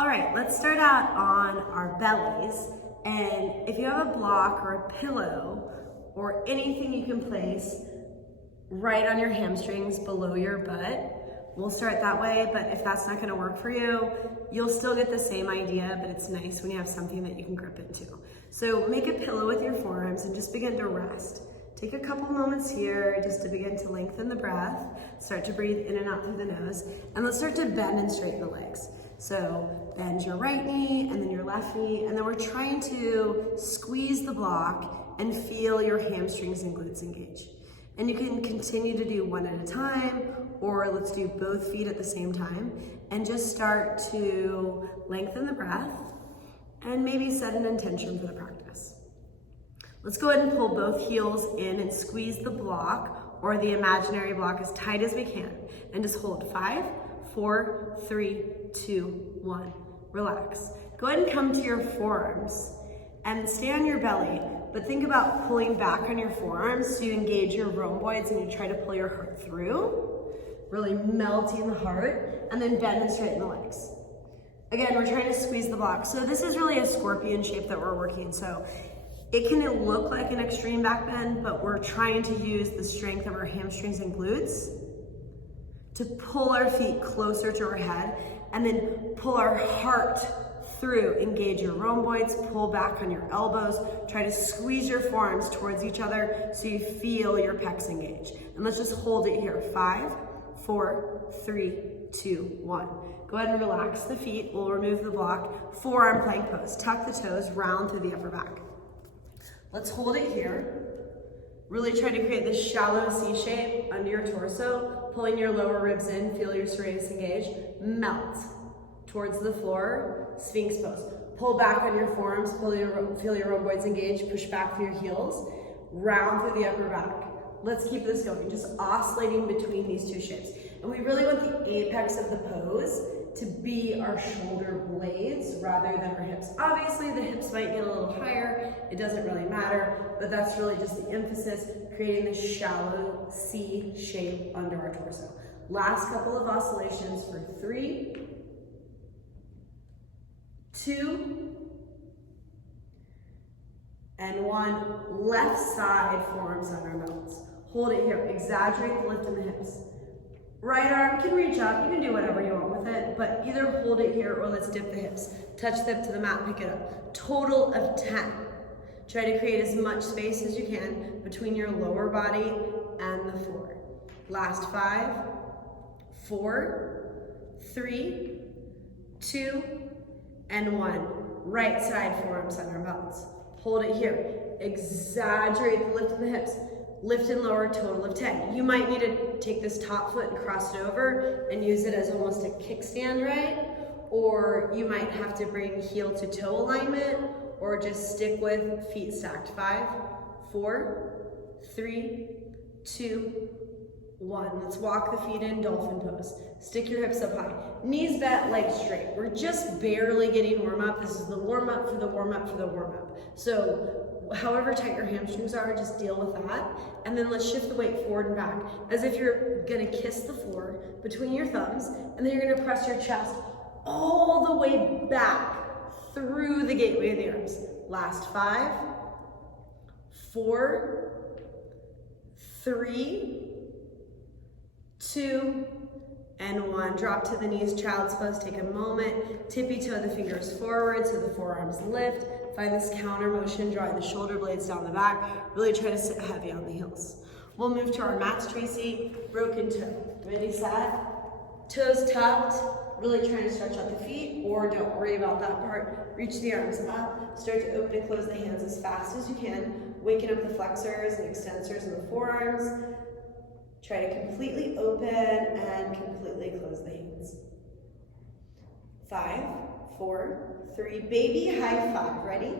All right, let's start out on our bellies. And if you have a block or a pillow or anything you can place right on your hamstrings below your butt, we'll start that way. But if that's not gonna work for you, you'll still get the same idea, but it's nice when you have something that you can grip into. So make a pillow with your forearms and just begin to rest. Take a couple moments here just to begin to lengthen the breath. Start to breathe in and out through the nose. And let's start to bend and straighten the legs. So bend your right knee and then your left knee. And then we're trying to squeeze the block and feel your hamstrings and glutes engage. And you can continue to do one at a time, or let's do both feet at the same time. And just start to lengthen the breath and maybe set an intention for the practice. Let's go ahead and pull both heels in and squeeze the block or the imaginary block as tight as we can. And just hold 5, 4, 3, 2, 1. Relax. Go ahead and come to your forearms and stay on your belly, but think about pulling back on your forearms so you engage your rhomboids and you try to pull your heart through, really melting the heart, and then bend and straighten the legs. Again, we're trying to squeeze the block. So this is really a scorpion shape that we're working. So it can look like an extreme back bend, but we're trying to use the strength of our hamstrings and glutes to pull our feet closer to our head and then pull our heart through. Engage your rhomboids, pull back on your elbows, try to squeeze your forearms towards each other so you feel your pecs engage. And let's just hold it here. 5, 4, 3, 2, 1. Go ahead and relax the feet. We'll remove the block. Forearm plank pose. Tuck the toes, round through the upper back. Let's hold it here. Really try to create this shallow C shape under your torso, pulling your lower ribs in, feel your serratus engage, melt towards the floor, Sphinx pose. Pull back on your forearms, feel your rhomboids engage, push back through your heels, round through the upper back. Let's keep this going, just oscillating between these two shapes. And we really want the apex of the pose to be our shoulder blades rather than our hips. Obviously the hips might get a little higher, it doesn't really matter, but that's really just the emphasis, creating this shallow C shape under our torso. Last couple of oscillations for 3, 2, and 1. Left side forearms on our belts. Hold it here, exaggerate the lift in the hips. Right arm can reach up, you can do whatever you want with it, but either hold it here or let's dip the hips. Touch the hip to the mat, pick it up. Total of 10. Try to create as much space as you can between your lower body and the floor. Last 5, 4, 3, 2, and 1. Right side forearms on our belts. Hold it here. Exaggerate the lift in the hips. Lift and lower, total of 10. You might need to take this top foot and cross it over and use it as almost a kickstand, right? Or you might have to bring heel to toe alignment or just stick with feet stacked. 5, 4, 3, 2, 1. Let's walk the feet in, dolphin pose. Stick your hips up high. Knees bent, legs straight. We're just barely getting warm up. This is the warm up for the warm up for the warm up. So however tight your hamstrings are, just deal with that. And then let's shift the weight forward and back as if you're gonna kiss the floor between your thumbs, and then you're gonna press your chest all the way back through the gateway of the arms. Last 5, 4, 3, 2, and 1. Drop to the knees, child's pose. Take a moment, tippy toe the fingers forward so the forearms lift. Find this counter motion, drawing the shoulder blades down the back. Really try to sit heavy on the heels. We'll move to our mats, Tracy. Broken toe. Ready, set. Toes tucked. Really trying to stretch out the feet, or don't worry about that part. Reach the arms up. Start to open and close the hands as fast as you can. Waking up the flexors and extensors in the forearms. Try to completely open and completely close the hands. 5, 4, 3, baby high 5, ready?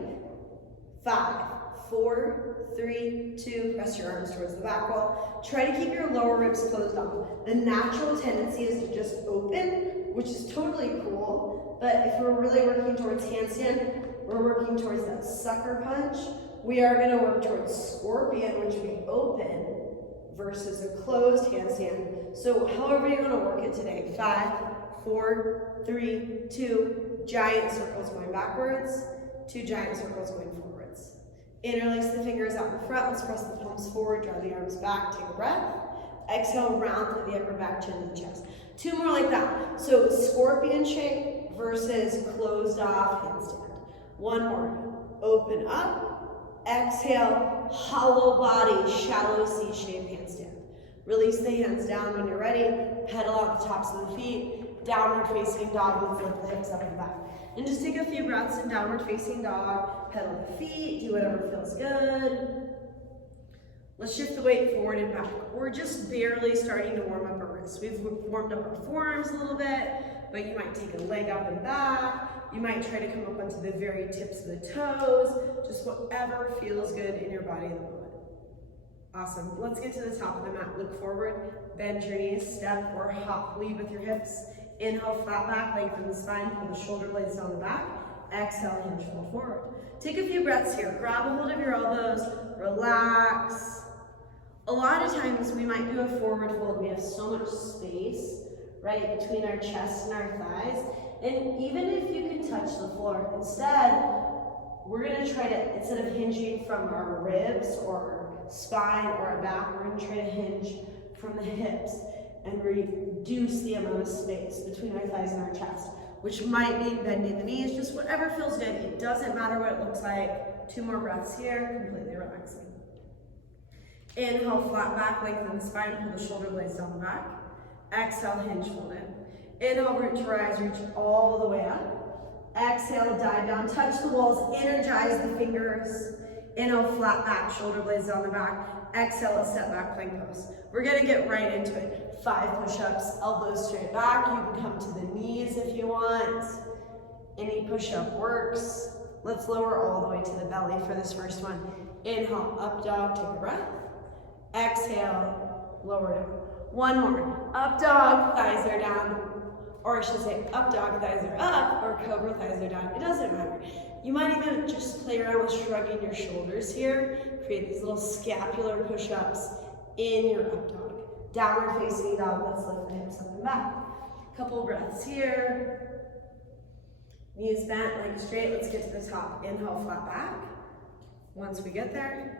5, 4, 3, 2, press your arms towards the back wall. Try to keep your lower ribs closed off. The natural tendency is to just open, which is totally cool, but if we're really working towards handstand, we're working towards that sucker punch. We are gonna work towards scorpion, which would be open, versus a closed handstand. So however you want to work it today, 5, 4, 3, 2, giant circles going backwards, 2 giant circles going forwards. Interlace the fingers out in front. Let's press the palms forward, draw the arms back, take a breath. Exhale, round through the upper back, chin to the chest. 2 more like that. So scorpion shape versus closed off handstand. 1 more. Open up. Exhale, hollow body, shallow C-shaped handstand. Release the hands down when you're ready. Pedal out the tops of the feet. Downward facing dog. Let's lift the hips up and back. And just take a few breaths in downward facing dog. Pedal the feet. Do whatever feels good. Let's shift the weight forward and back. We're just barely starting to warm up our wrists. We've warmed up our forearms a little bit, but you might take a leg up and back. You might try to come up onto the very tips of the toes. Just whatever feels good in your body at the moment. Awesome. Let's get to the top of the mat. Look forward, bend your knees, step or hop, lead with your hips. Inhale, flat back, lengthen the spine, pull the shoulder blades down the back. Exhale, hinge, fold forward. Take a few breaths here. Grab a hold of your elbows, relax. A lot of times we might do a forward fold. We have so much space right between our chest and our thighs. And even if you can touch the floor, instead, we're gonna try to, instead of hinging from our ribs or our spine or our back, we're gonna try to hinge from the hips and reduce the amount of space between our thighs and our chest, which might mean bending the knees, just whatever feels good. It doesn't matter what it looks like. 2 more breaths here, completely relaxing. Inhale, flat back, lengthen the spine, pull the shoulder blades down the back. Exhale, hinge, fold in. Inhale, root to rise, reach all the way up. Exhale, dive down, touch the walls, energize the fingers. Inhale, flat back, shoulder blades down the back. Exhale, let's step back, plank pose. We're gonna get right into it. 5 push-ups, elbows straight back. You can come to the knees if you want. Any push-up works. Let's lower all the way to the belly for this first one. Inhale, up dog, take a breath. Exhale, lower down. 1 more. Up dog, thighs are down. Or I should say, up dog, thighs are up, or cobra, thighs are down. It doesn't matter. You might even just play around with shrugging your shoulders here. Create these little scapular push-ups in your up dog. Downward facing dog, let's lift the hips up and back. Couple breaths here. Knees bent, legs straight. Let's get to the top. Inhale, flat back. Once we get there,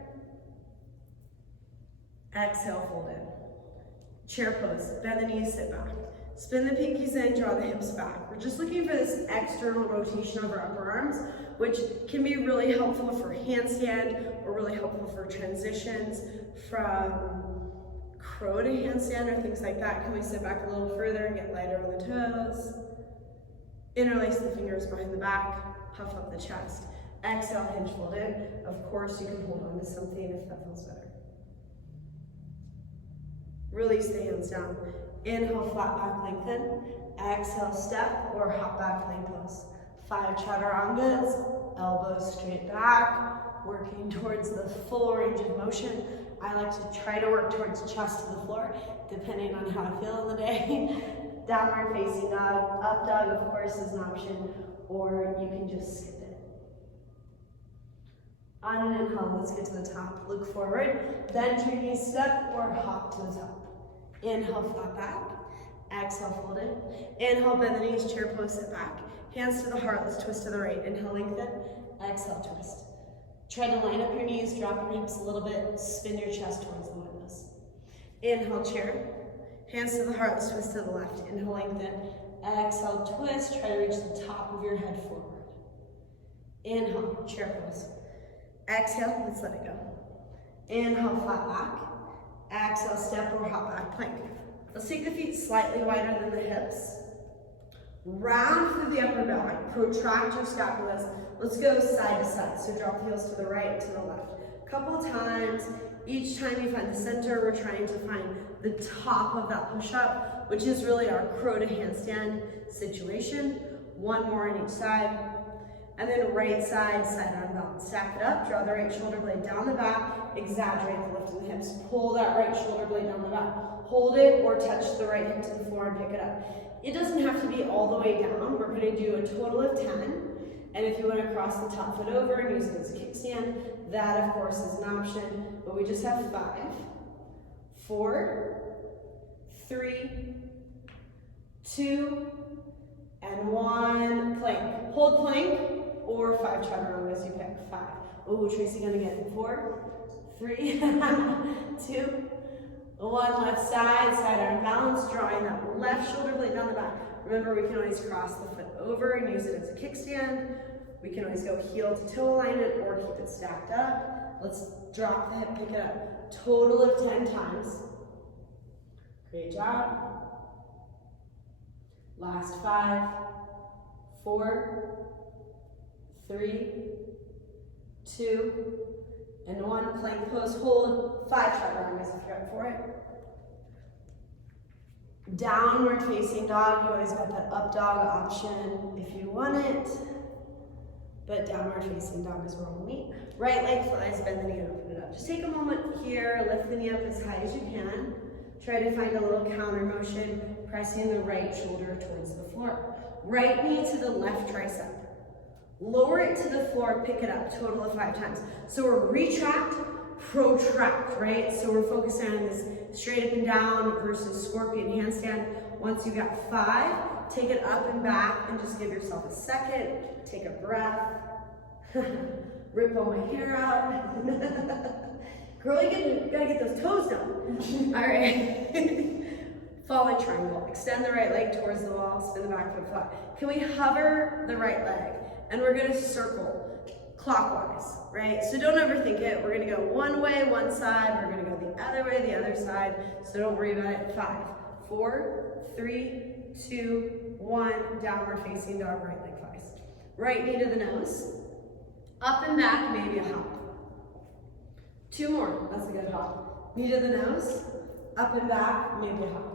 exhale, fold in. Chair pose, bend the knees, sit back. Spin the pinkies in, draw the hips back. We're just looking for this external rotation of our upper arms, which can be really helpful for handstand or really helpful for transitions from crow to handstand or things like that. Can we sit back a little further and get lighter on the toes? Interlace the fingers behind the back, puff up the chest. Exhale, hinge, fold in. Of course, you can hold on to something if that feels better. Release the hands down. Inhale, flat back, lengthen. Exhale, step or hop back, plank pose. 5 chaturangas, elbows straight back, working towards the full range of motion. I like to try to work towards chest to the floor, depending on how I feel in the day. Downward facing dog, up dog, of course, is an option, or you can just skip it. On an inhale, let's get to the top. Look forward, bend your knees, step or hop to the top. Inhale, flat back. Exhale, fold in. Inhale, bend the knees, chair pose, sit back. Hands to the heart, let's twist to the right. Inhale, lengthen. Exhale, twist. Try to line up your knees, drop your hips a little bit, spin your chest towards the windows. Inhale, chair. Hands to the heart, let's twist to the left. Inhale, lengthen. Exhale, twist. Try to reach the top of your head forward. Inhale, chair pose. Exhale, let's let it go. Inhale, flat back. Exhale, step or hop back, plank. Let's take the feet slightly wider than the hips. Round through the upper back, protract your scapulas. Let's go side to side. So drop the heels to the right, to the left. Couple times. Each time you find the center, we're trying to find the top of that push-up, which is really our crow to handstand situation. 1 more on each side. And then right side, side arm balance. Stack it up, draw the right shoulder blade down the back, exaggerate the lift in the hips. Pull that right shoulder blade down the back. Hold it or touch the right hip to the floor and pick it up. It doesn't have to be all the way down. We're gonna do a total of 10. And if you wanna cross the top foot over and use it as a kickstand, that of course is an option, but we just have 5, 4, 3, 2, and 1, plank. Hold plank or 5 chaturanga as you pick. 5. Oh, Tracy gonna get 4, 3, 2, 1. Left side, side arm balance, drawing that left shoulder blade down the back. Remember, we can always cross the foot over and use it as a kickstand. We can always go heel to toe alignment or keep it stacked up. Let's drop the hip, pick it up. Total of 10 times. Great job. Last 5, 4, 3, 2, and 1. Plank pose, hold 5 chaturangas if you're up for it. Downward facing dog, you always got that up dog option if you want it. But downward facing dog is where we'll meet. Right leg flies, bend the knee and open it up. Just take a moment here, lift the knee up as high as you can. Try to find a little counter motion, pressing the right shoulder towards the floor. Right knee to the left tricep. Lower it to the floor, pick it up, total of 5 times. So we're retract, protract, right? So we're focusing on this straight up and down versus scorpion handstand. Once you've got 5, take it up and back and just give yourself a second. Take a breath. Rip all my hair out. Girl, you gotta get those toes done. All right. Falling triangle. Extend the right leg towards the wall, spin the back foot flat. Can we hover the right leg? And we're gonna circle clockwise, right? So don't overthink it. We're gonna go one way, one side. We're gonna go the other way, the other side. So don't worry about it. 5, 4, 3, 2, 1. Downward facing dog, right leg flies. Right knee to the nose. Up and back, maybe a hop. 2 more, that's a good hop. Knee to the nose, up and back, maybe a hop.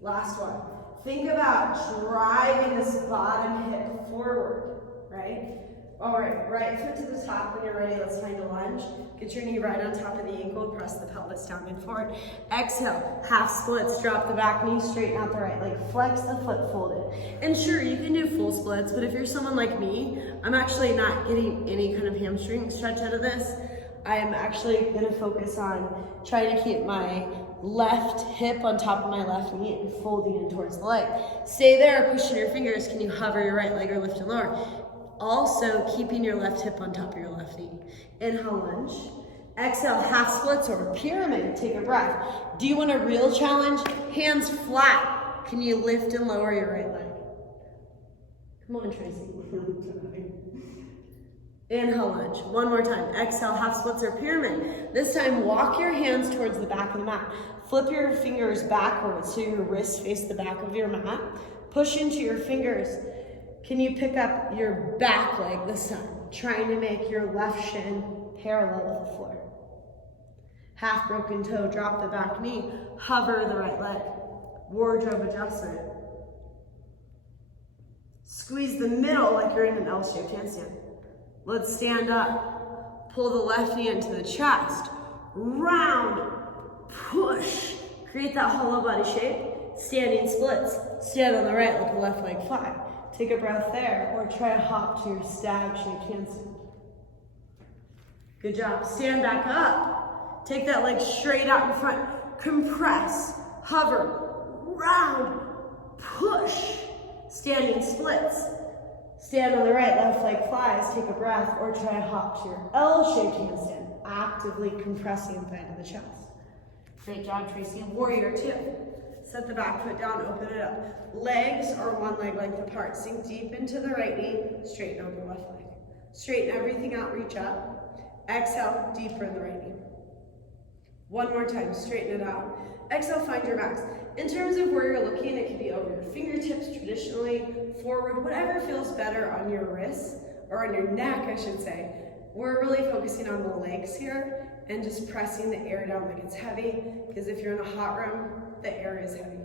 Last one. Think about driving this bottom hip forward, right? All right, right foot to the top. When you're ready, let's find a lunge. Get your knee right on top of the ankle, press the pelvis down and forward. Exhale, half splits, drop the back knee, straighten out the right leg, flex the foot, fold it. And sure, you can do full splits, but if you're someone like me, I'm actually not getting any kind of hamstring stretch out of this. I am actually gonna focus on trying to keep my left hip on top of my left knee and folding in towards the leg. Stay there, pushing your fingers. Can you hover your right leg or lift and lower? Also, keeping your left hip on top of your left knee. Inhale, lunge. Exhale, half splits or pyramid. Take a breath. Do you want a real challenge? Hands flat. Can you lift and lower your right leg? Come on, Tracy. Inhale, lunge. One more time. Exhale, half splits or pyramid. This time, walk your hands towards the back of the mat. Flip your fingers backwards so your wrists face the back of your mat. Push into your fingers. Can you pick up your back leg this time? Trying to make your left shin parallel with the floor. Half broken toe, drop the back knee. Hover the right leg. Wardrobe adjustment. Squeeze the middle like you're in an L-shaped handstand. Let's stand up. Pull the left knee into the chest. Round, push. Create that hollow body shape. Standing splits. Stand on the right, let the left leg fly. Take a breath there, or try a hop to your stag-shaped handstand. Good job. Stand back up. Take that leg straight out in front. Compress, hover, round, push. Standing splits. Stand on the right, left leg flies. Take a breath, or try a hop to your L-shaped handstand. Actively compressing the bend of the chest. Great job, Tracy. Warrior 2. Set the back foot down, open it up. Legs are one leg length apart. Sink deep into the right knee, straighten over the left leg. Straighten everything out, reach up. Exhale, deeper in the right knee. One more time, straighten it out. Exhale, find your max. In terms of where you're looking, it can be over your fingertips, traditionally, forward, whatever feels better on your wrists, or on your neck, I should say. We're really focusing on the legs here, and just pressing the air down like it's heavy, because if you're in a hot room, the air is heavy.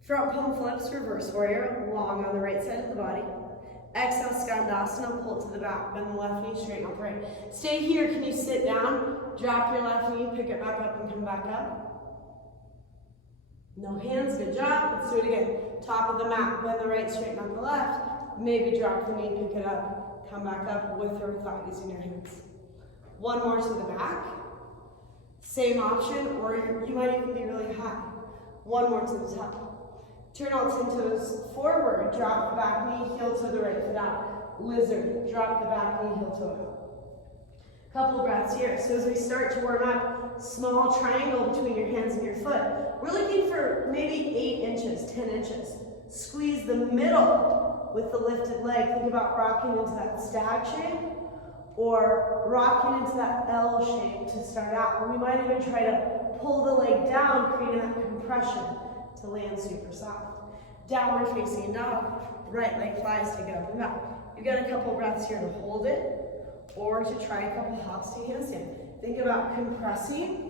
Front palm flips, reverse warrior, long on the right side of the body. Exhale, skandasana, pull it to the back, bend the left knee, straighten up right. Stay here, can you sit down? Drop your left knee, pick it back up and come back up. No hands, good job. Let's do it again. Top of the mat, bend the right, straighten up the left. Maybe drop the knee, pick it up, come back up with or without using your hands. One more to the back. Same option, or you might even be really high. One more to the top. Turn all 10 toes forward, drop the back knee, heel toe the right foot out. Lizard, drop the back knee, heel toe out. Couple of breaths here. So as we start to warm up, small triangle between your hands and your foot. We're looking for maybe 8 inches, 10 inches. Squeeze the middle with the lifted leg. Think about rocking into that stag shape or rocking into that L shape to start out. Or we might even try to pull the leg down, creating that compression to land super soft. Downward facing dog, right leg flies, take it up and back. You've got a couple breaths here to hold it or to try a couple hops to handstand. Think about compressing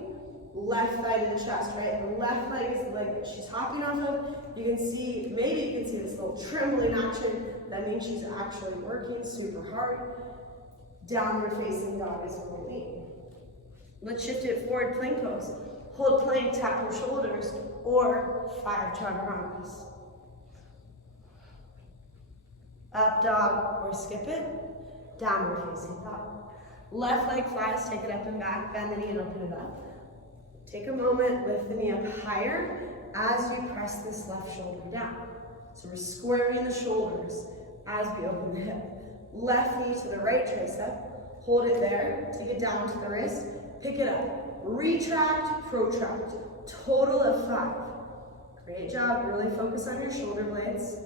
left thigh to the chest, right? The left leg is the leg that she's hopping off of. You can see, maybe you can see this little trembling action. That means she's actually working super hard. Downward facing dog is where we lean. Let's shift it forward, plank pose. Hold plank, tap your shoulders, or 5 chaturangas. Up dog or skip it. Downward facing dog. Left leg flies, take it up and back, bend the knee and open it up. Take a moment, lift the knee up higher as you press this left shoulder down. So we're squaring the shoulders as we open the hip. Left knee to the right tricep, hold it there, take it down to the wrist, pick it up. Retract, protract, total of 5. Great job, really focus on your shoulder blades.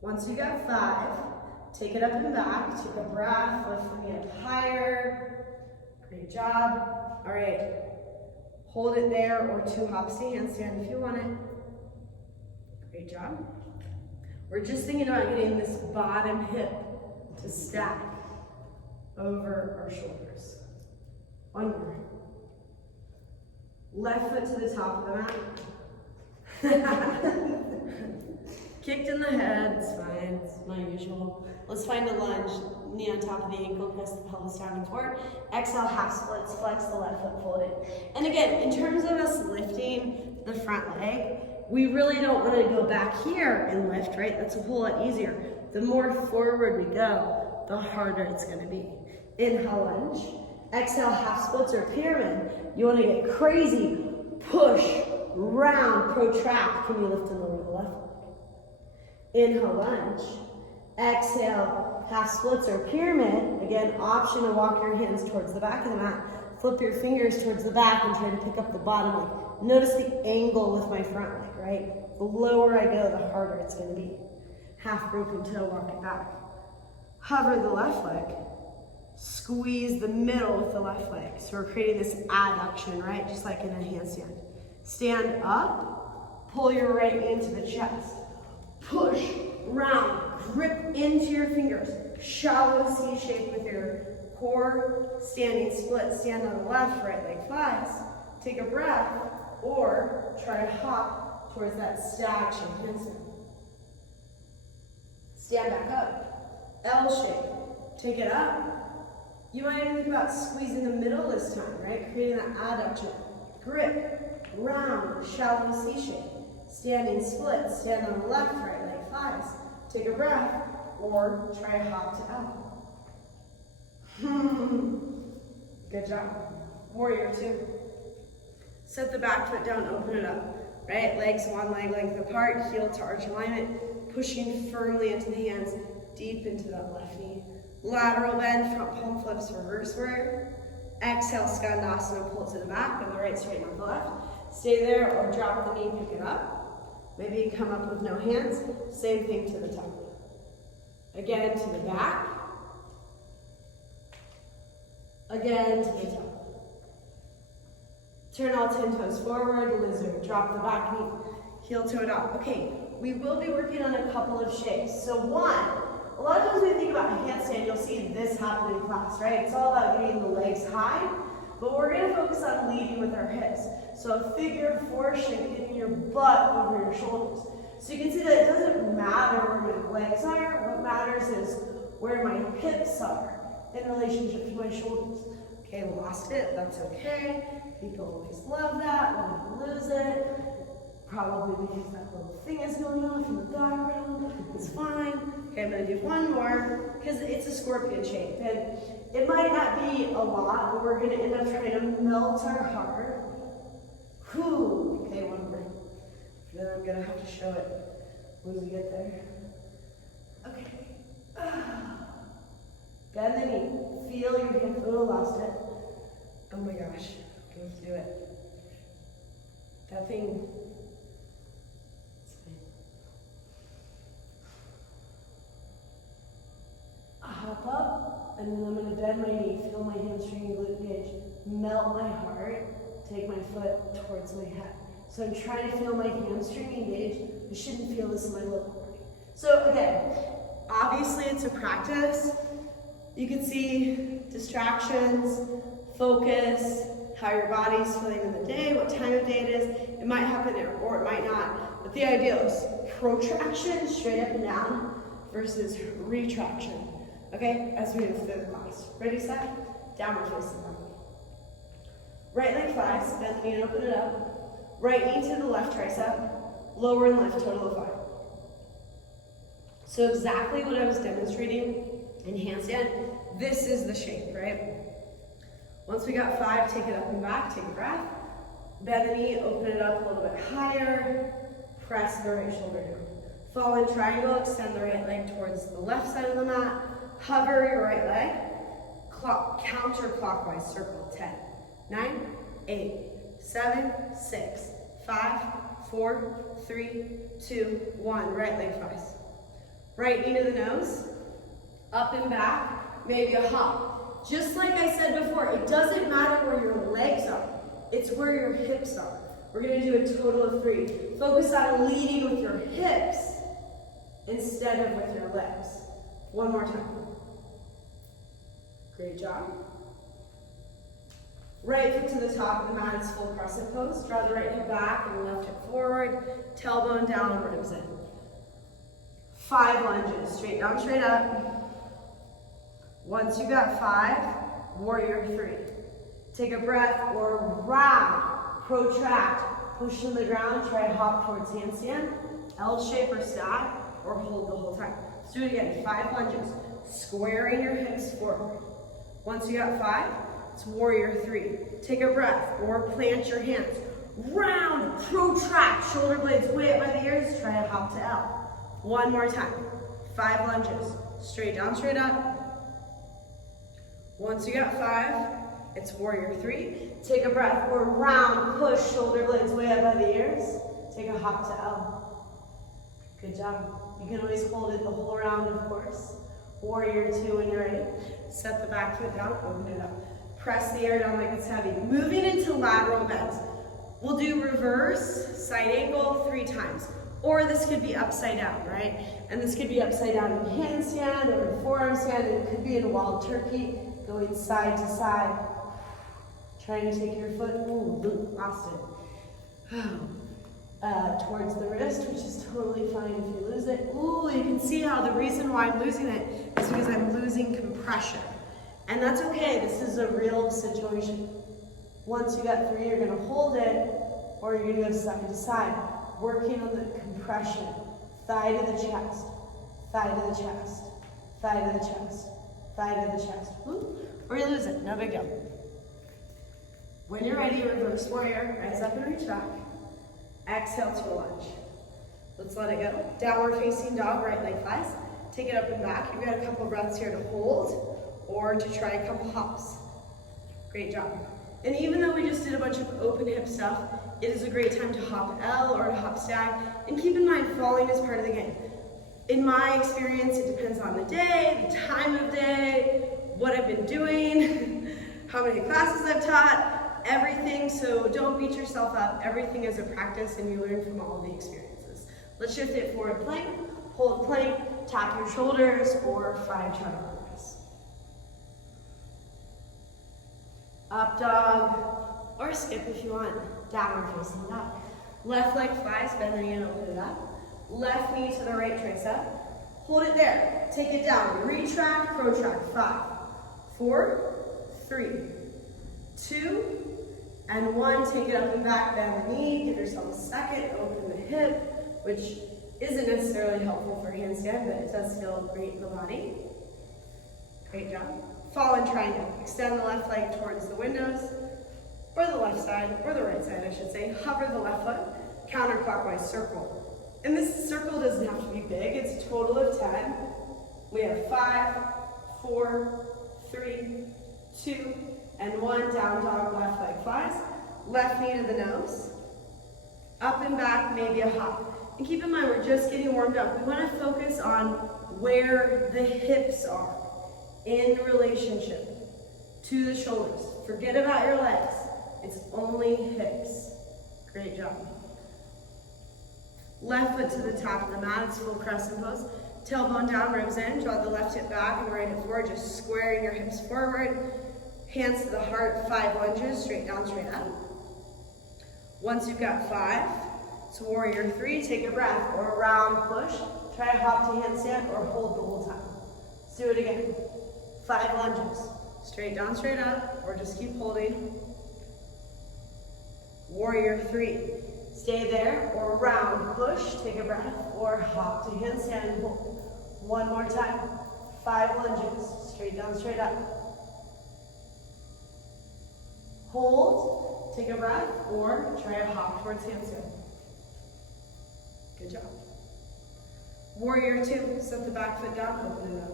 Once you got 5, take it up and back, take a breath, lift the knee up higher. Great job. All right, hold it there or 2 hops to handstand if you want it. Great job. We're just thinking about getting this bottom hip to stack over our shoulders. One more. Left foot to the top of the mat. Kicked in the head, it's fine, it's my usual. Let's find a lunge, knee on top of the ankle, press the pelvis down and forward. Exhale, half splits, flex the left foot, fold it. And again, in terms of us lifting the front leg, we really don't want to go back here and lift, right? That's a whole lot easier. The more forward we go, the harder it's going to be. Inhale, lunge. Exhale, half splits or pyramid. You want to get crazy, push, round, protract. Can you lift and lower the left leg? Inhale, lunge. Exhale, half splits or pyramid. Again, option to walk your hands towards the back of the mat. Flip your fingers towards the back and try to pick up the bottom leg. Notice the angle with my front leg, right? The lower I go, the harder it's going to be. Half broken toe, walk it back. Hover the left leg. Squeeze the middle with the left leg. So we're creating this adduction, right? Just like in a handstand. Stand up, pull your right knee into the chest. Push, round, grip into your fingers. Shallow C shape with your core. Standing split, stand on the left, right leg flies. Take a breath, or try to hop towards that stag shape handstand. Stand back up, L shape. Take it up. You might even think about squeezing the middle this time, right? Creating that adduction. Grip, round, shallow C shape. Standing split, stand on the left, right leg flies. Take a breath, or try a hop to L. Good job. Warrior 2. Set the back foot down, open it up. Right, legs one leg length apart, heel to arch alignment, pushing firmly into the hands, deep into that left knee. Lateral bend, front palm flips, reverse warrior. Exhale, skandasana, pull to the back, and the right straighten off the left. Stay there or drop the knee, pick it up. Maybe come up with no hands. Same thing to the top. Again to the back. Again to the top. Turn all 10 toes forward, lizard. Drop the back knee, heel toe it out. Okay, we will be working on a couple of shapes. So one, a lot of times when you think about a handstand, you'll see this happen in class, right? It's all about getting the legs high, but we're gonna focus on leading with our hips. So a figure 4 shape, getting your butt over your shoulders. So you can see that it doesn't matter where my legs are. What matters is where my hips are in relationship to my shoulders. Okay, lost it, that's okay. People always love that, when you lose it. Probably because that little thing is going off in the background. It's fine. Okay, I'm gonna do one more, because it's a scorpion shape. And it might not be a lot, but we're gonna end up trying to melt our heart. Whew. Okay, one more. Then I'm gonna have to show it Once we get there. Okay. Bend the knee. Feel your hip. Oh, lost it. Oh my gosh. Let's do it. That thing. Hop up, and then I'm going to bend my knee, feel my hamstring and glute engage, melt my heart, take my foot towards my head. So I'm trying to feel my hamstring engage. I shouldn't feel this in my lower body. So again, obviously it's a practice. You can see distractions, focus, how your body's feeling in the day, what time of day it is. It might happen there or it might not. But the idea is protraction, straight up and down, versus retraction. Okay, as we move through the class. Ready, set? Downward facing dog. Right leg flies, bend the knee and open it up. Right knee to the left tricep, lower and lift, total of 5. So exactly what I was demonstrating in handstand, this is the shape, right? Once we got 5, take it up and back, take a breath. Bend the knee, open it up a little bit higher, press the right shoulder down. Fall in triangle, extend the right leg towards the left side of the mat. Hover your right leg, counterclockwise circle, 10, 9, 8, 7, 6, 5, 4, 3, 2, 1. Right leg flies. Right knee to the nose, up and back, maybe a hop. Just like I said before, it doesn't matter where your legs are, it's where your hips are. We're going to do a total of 3. Focus on leading with your hips instead of with your legs. One more time. Great job. Right foot to the top of the mat is full crescent pose. Draw the right hip back and the left hip forward. Tailbone down, ribs in. 5 lunges, straight down, straight up. Once you got 5, warrior 3. Take a breath or round, protract, push to the ground, try to hop towards handstand, L shape or stack, or hold the whole time. Let's do it again, 5 lunges, squaring your hips forward. Once you got 5, it's warrior 3. Take a breath or plant your hands. Round, protract, shoulder blades way up by the ears, try to hop to L. One more time, 5 lunges, straight down, straight up. Once you got 5, it's warrior 3. Take a breath or round, push, shoulder blades way up by the ears. Take a hop to L. Good job. You can always hold it the whole round, of course. Warrior 2 when you're ready. Set the back foot down, open it up. Press the air down like it's heavy. Moving into lateral bends. We'll do reverse, side angle 3 times. Or this could be upside down, right? And this could be upside down in handstand or in forearm stand. It could be in wild turkey, going side to side. Trying to take your foot, ooh, lost it. Towards the wrist, which is totally fine if you lose it. Ooh, you can see how the reason why I'm losing it is because I'm losing compression. And that's okay, this is a real situation. Once you got 3, you're gonna hold it, or you're gonna go side to side, working on the compression. Thigh to the chest, thigh to the chest, thigh to the chest, thigh to the chest. Ooh, or you lose it, no big deal. When you're ready, reverse warrior, rise up and reach back. Exhale to a lunge. Let's let it go. Downward facing dog, right leg flies. Take it up and back. You've got a couple breaths here to hold or to try a couple hops. Great job. And even though we just did a bunch of open hip stuff, it is a great time to hop L or to hop stack. And keep in mind, falling is part of the game. In my experience, it depends on the day, the time of day, what I've been doing, how many classes I've taught, everything. So don't beat yourself up. Everything is a practice and you learn from all of the experiences. Let's shift it forward plank, hold plank, tap your shoulders, or 5 chaturanga. Up dog, or skip if you want. Downward facing dog. Left leg flies, bend the knee and open it up. Left knee to the right tricep. Hold it there. Take it down. Retract, protract. 5, 4, 3, 2, and 1. Take it up and back, bend the knee. Give yourself a second. Open the hip, which isn't necessarily helpful for handstand, but it does feel great in the body. Great job. Fall in triangle. Extend the left leg towards the windows, or the left side, or the right side, I should say. Hover the left foot. Counterclockwise circle. And this circle doesn't have to be big, it's a total of 10. We have 5, 4, 3, 2, and 1. Down dog, left leg flies. Left knee to the nose. Up and back, maybe a hop. And keep in mind, we're just getting warmed up. We want to focus on where the hips are in relationship to the shoulders. Forget about your legs. It's only hips. Great job. Left foot to the top of the mat. It's full crescent pose. Tailbone down, ribs in. Draw the left hip back and right hip forward. Just squaring your hips forward. Hands to the heart. 5 lunges. Straight down, straight up. Once you've got 5, it's warrior 3. Take a breath or a round push. Try a hop to handstand or hold the whole time. Let's do it again. 5 lunges. Straight down, straight up, or just keep holding. Warrior 3. Stay there, or round push, take a breath, or hop to handstand and hold. One more time. 5 lunges. Straight down, straight up. Hold, take a breath, or try a hop towards handstand. Good job. Warrior 2. Set the back foot down, open it up.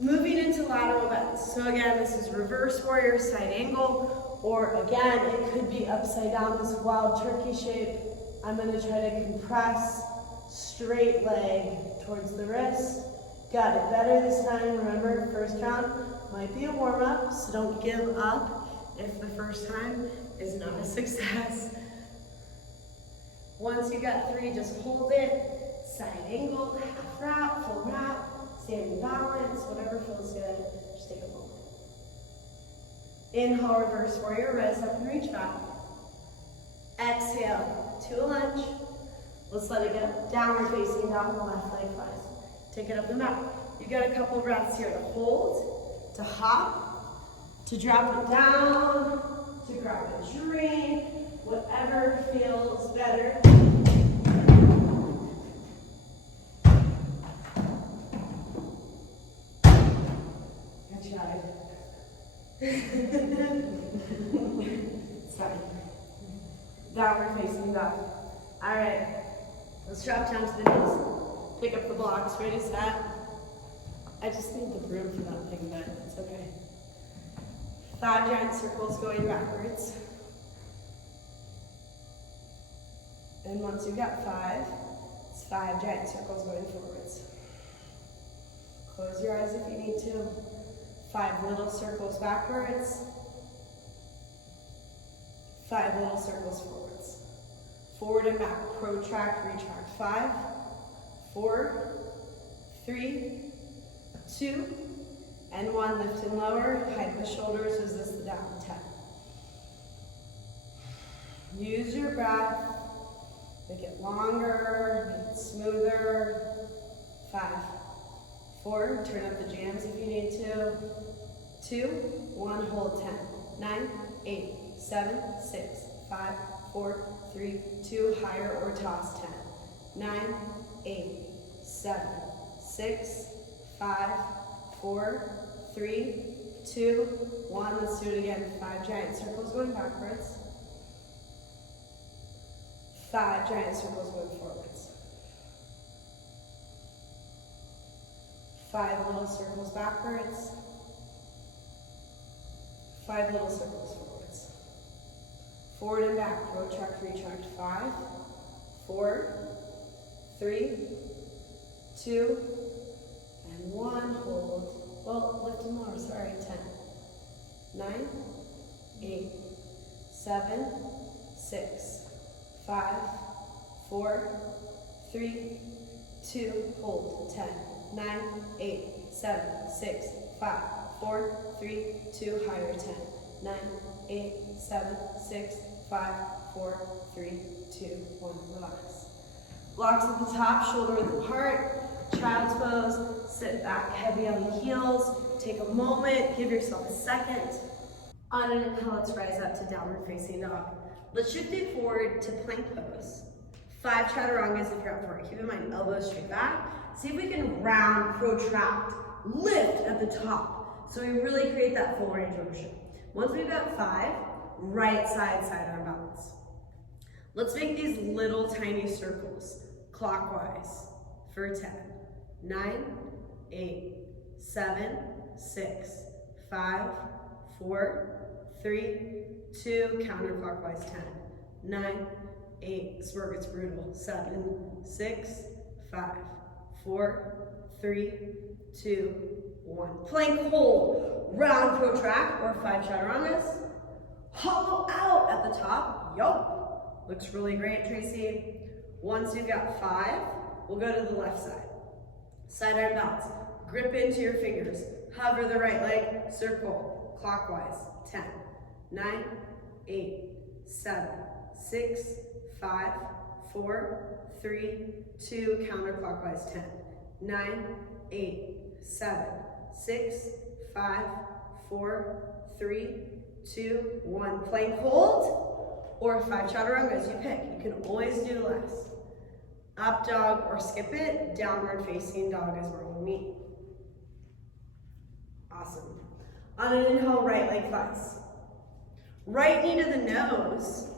Moving into lateral bend. So again, this is reverse warrior, side angle, or again, it could be upside down, this wild turkey shape. I'm going to try to compress, straight leg towards the wrist. Got it better this time. Remember, first round might be a warm-up, so don't give up if the first time is not a success. Once you got 3, just hold it. Side angle, half wrap, full wrap. Standing balance, whatever feels good, just take a moment. Inhale, reverse warrior, rise up and reach back. Exhale to a lunge. Let's let it go. Downward facing dog, left leg flies. Take it up and back. You've got a couple breaths here to hold, to hop, to drop it down, to grab a drink, whatever feels better. It's fine. Downward facing dog. All right, let's drop down to the knees. Pick up the blocks. Ready, set. I just need the broom for that thing, but it's okay. 5 giant circles going backwards. And once you've got 5, it's 5 giant circles going forwards. Close your eyes if you need to. 5 little circles backwards. 5 little circles forwards. Forward and back. Protract, retract. 5, 4, 3, 2, and 1. Lift and lower. Height the shoulders. Resist the down. 10. Use your breath. Make it longer. Make it smoother. 5, 4, turn up the jams if you need to. 2, 1, hold 10. 9, 8, 7, 6, 5, 4, 3, 2, higher or toss 10. 9, 8, 7, 6, 5, 4, 3, 2, 1. Let's do it again. 5 giant circles going backwards. 5 giant circles going forwards. 5 little circles backwards. 5 little circles forwards. Forward and back, protract, retract. 5, 4, 3, 2, and 1. Hold. Well, lift and lower, sorry. 10, 9, 8, 7, 6, 5, 4, 3, 2, hold. 10, 9, 8, 7, 6, 5, 4, 3, 2, higher. 10, 9, 8, 7, 6, 5, 4, 3, 2, 1. Relax. Blocks at the top, shoulder width apart. Child's pose. Sit back heavy on the heels. Take a moment. Give yourself a second. On an inhale, let's rise up to downward facing dog. Let's shift it forward to plank pose. 5 chaturangas if you're up for it. Keep in mind, elbows straight back. See if we can round, protract, lift at the top. So we really create that full range of motion. Once we've got 5, right side, side arm balance. Let's make these little tiny circles, clockwise, for 10. 9, 8, 7, 6, 5, 4, 3, 2, counterclockwise 10. 9, 8, this work gets brutal. 7, 6, 5, 4, 3, 2, 1. Plank hold, round protract, or 5 chaturangas. Hollow out at the top. Yup. Looks really great, Tracy. Once you've got 5, we'll go to the left side. Side arm bounce. Grip into your fingers. Hover the right leg. Circle. Clockwise. 10. 9, 8, 7, 6, 5, 4, 3, 2, counterclockwise 10. 9, 8, 7, 6, 5, 4, 3, 2, 1. Plank hold or 5 chaturangas, you pick. You can always do less. Up dog or skip it. Downward facing dog is where we'll meet. Awesome. On an inhale, right leg flies. Right knee to the nose.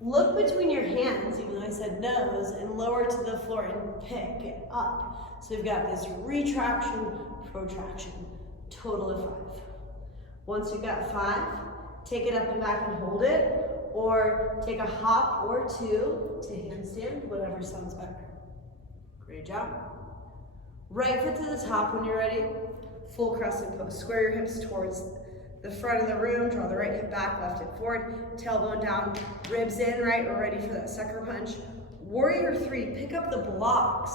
Look between your hands, even though I said nose, and lower to the floor and pick it up. So we've got this retraction, protraction, total of 5. Once you've got 5, take it up and back and hold it, or take a hop or 2 to handstand, whatever sounds better. Great job. Right foot to the top when you're ready. Full crescent pose. Square your hips towards the front of the room. Draw the right hip back, left hip forward. Tailbone down, ribs in, right? We're ready for that sucker punch. Warrior 3, pick up the blocks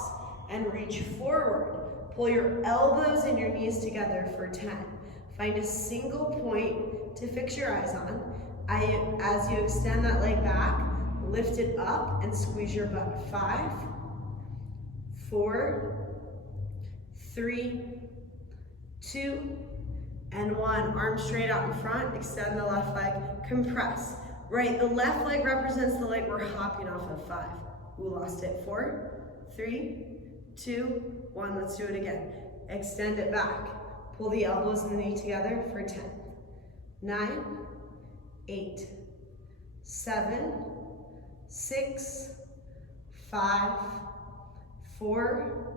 and reach forward. Pull your elbows and your knees together for 10. Find a single point to fix your eyes on. As you extend that leg back, lift it up and squeeze your butt. 5, 4, 3, 2, and 1. Arms straight out in front. Extend the left leg. Compress. Right, the left leg represents the leg we're hopping off of. 5. Ooh, lost it. 4, 3, 2, 1. Let's do it again. Extend it back. Pull the elbows and the knee together for 10. 9, 8, 7, 6, 5, 4,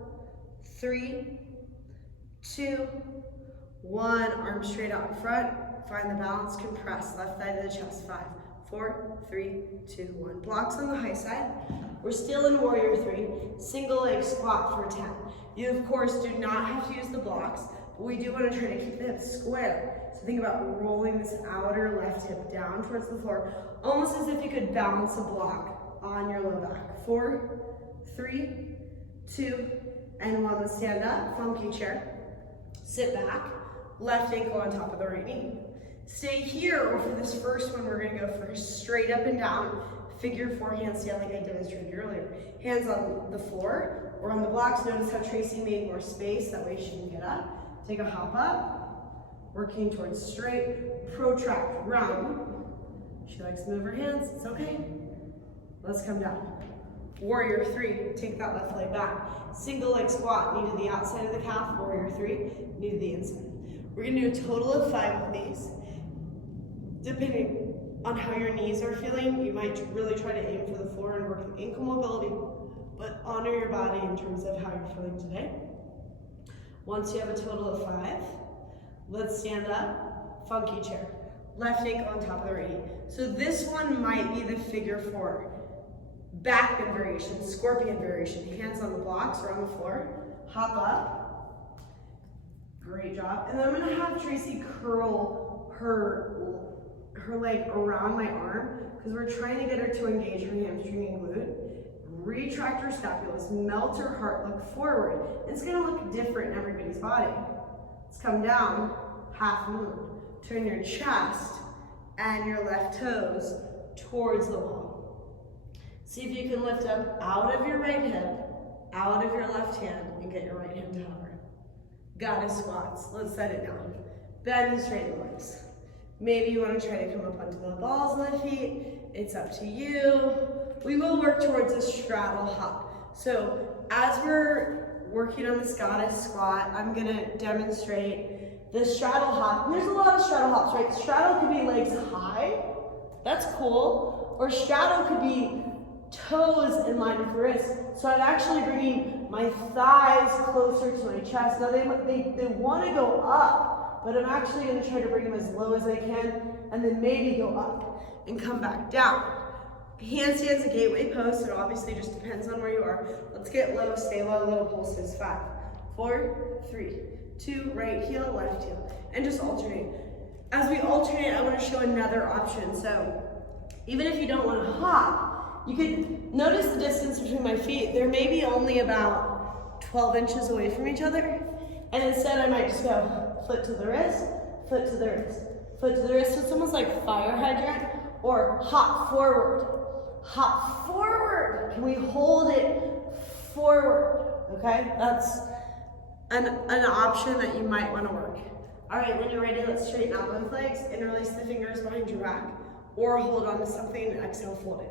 3, 2, 1. Arms straight out in front. Find the balance. Compress. Left thigh to the chest. 5, 4, 3, 2, 1. Blocks on the high side. We're still in Warrior 3. Single leg squat for 10. You, of course, do not have to use the blocks, but we do want to try to keep the hips square. So think about rolling this outer left hip down towards the floor, almost as if you could balance a block on your low back. 4, 3, 2, and 1. Let's stand up. Funky chair. Sit back. Left ankle on top of the right knee. Stay here, or for this first one, we're going to go for straight up and down, figure 4 handstand like I demonstrated earlier. Hands on the floor or on the blocks. Notice how Tracy made more space, that way she can get up. Take a hop up, working towards straight, protract, round. She likes to move her hands, it's okay. Let's come down. Warrior 3, take that left leg back. Single leg squat, knee to the outside of the calf. Warrior 3, knee to the inside. We're gonna do a total of 5 of these. Depending on how your knees are feeling, you might really try to aim for the floor and work ankle mobility, but honor your body in terms of how you're feeling today. Once you have a total of 5, let's stand up, funky chair. Left ankle on top of the right knee. So this one might be the figure 4. Back bend variation, scorpion variation. Hands on the blocks or on the floor. Hop up. Great job. And then I'm gonna have Tracy curl her leg around my arm because we're trying to get her to engage her hamstring and glute. Retract her scapulus, melt her heart, look forward. It's gonna look different in everybody's body. Let's come down, half moon. Turn your chest and your left toes towards the wall. See if you can lift up out of your right hip, out of your left hand, and get your right hand to hover. Goddess squats. Let's set it down. Bend and straighten the legs. Maybe you want to try to come up onto the balls of the feet. It's up to you. We will work towards a straddle hop. So as we're working on this goddess squat, I'm going to demonstrate the straddle hop. And there's a lot of straddle hops, right? Straddle could be legs high. That's cool. Or straddle could be toes in line with the wrist. So I'm actually bringing my thighs closer to my chest. Now they want to go up, but I'm actually going to try to bring them as low as I can, and then maybe go up and come back down. Handstand's a gateway pose, so it obviously just depends on where you are. Let's get low, stay low, little pulses. 5, 4, 3, 2, right heel, left heel, and just alternate. As we alternate, I want to show another option. So even if you don't want to hop, you can notice the distance between my feet. They're maybe only about 12 inches away from each other. And instead I might just go foot to the wrist, foot to the wrist, foot to the wrist. So it's almost like fire hydrant, or hop forward. Hop forward. Can we hold it forward? Okay, that's an option that you might want to work. All right, when you're ready, let's straighten out both legs, interlace the fingers behind your back, or hold on to something and exhale, fold it.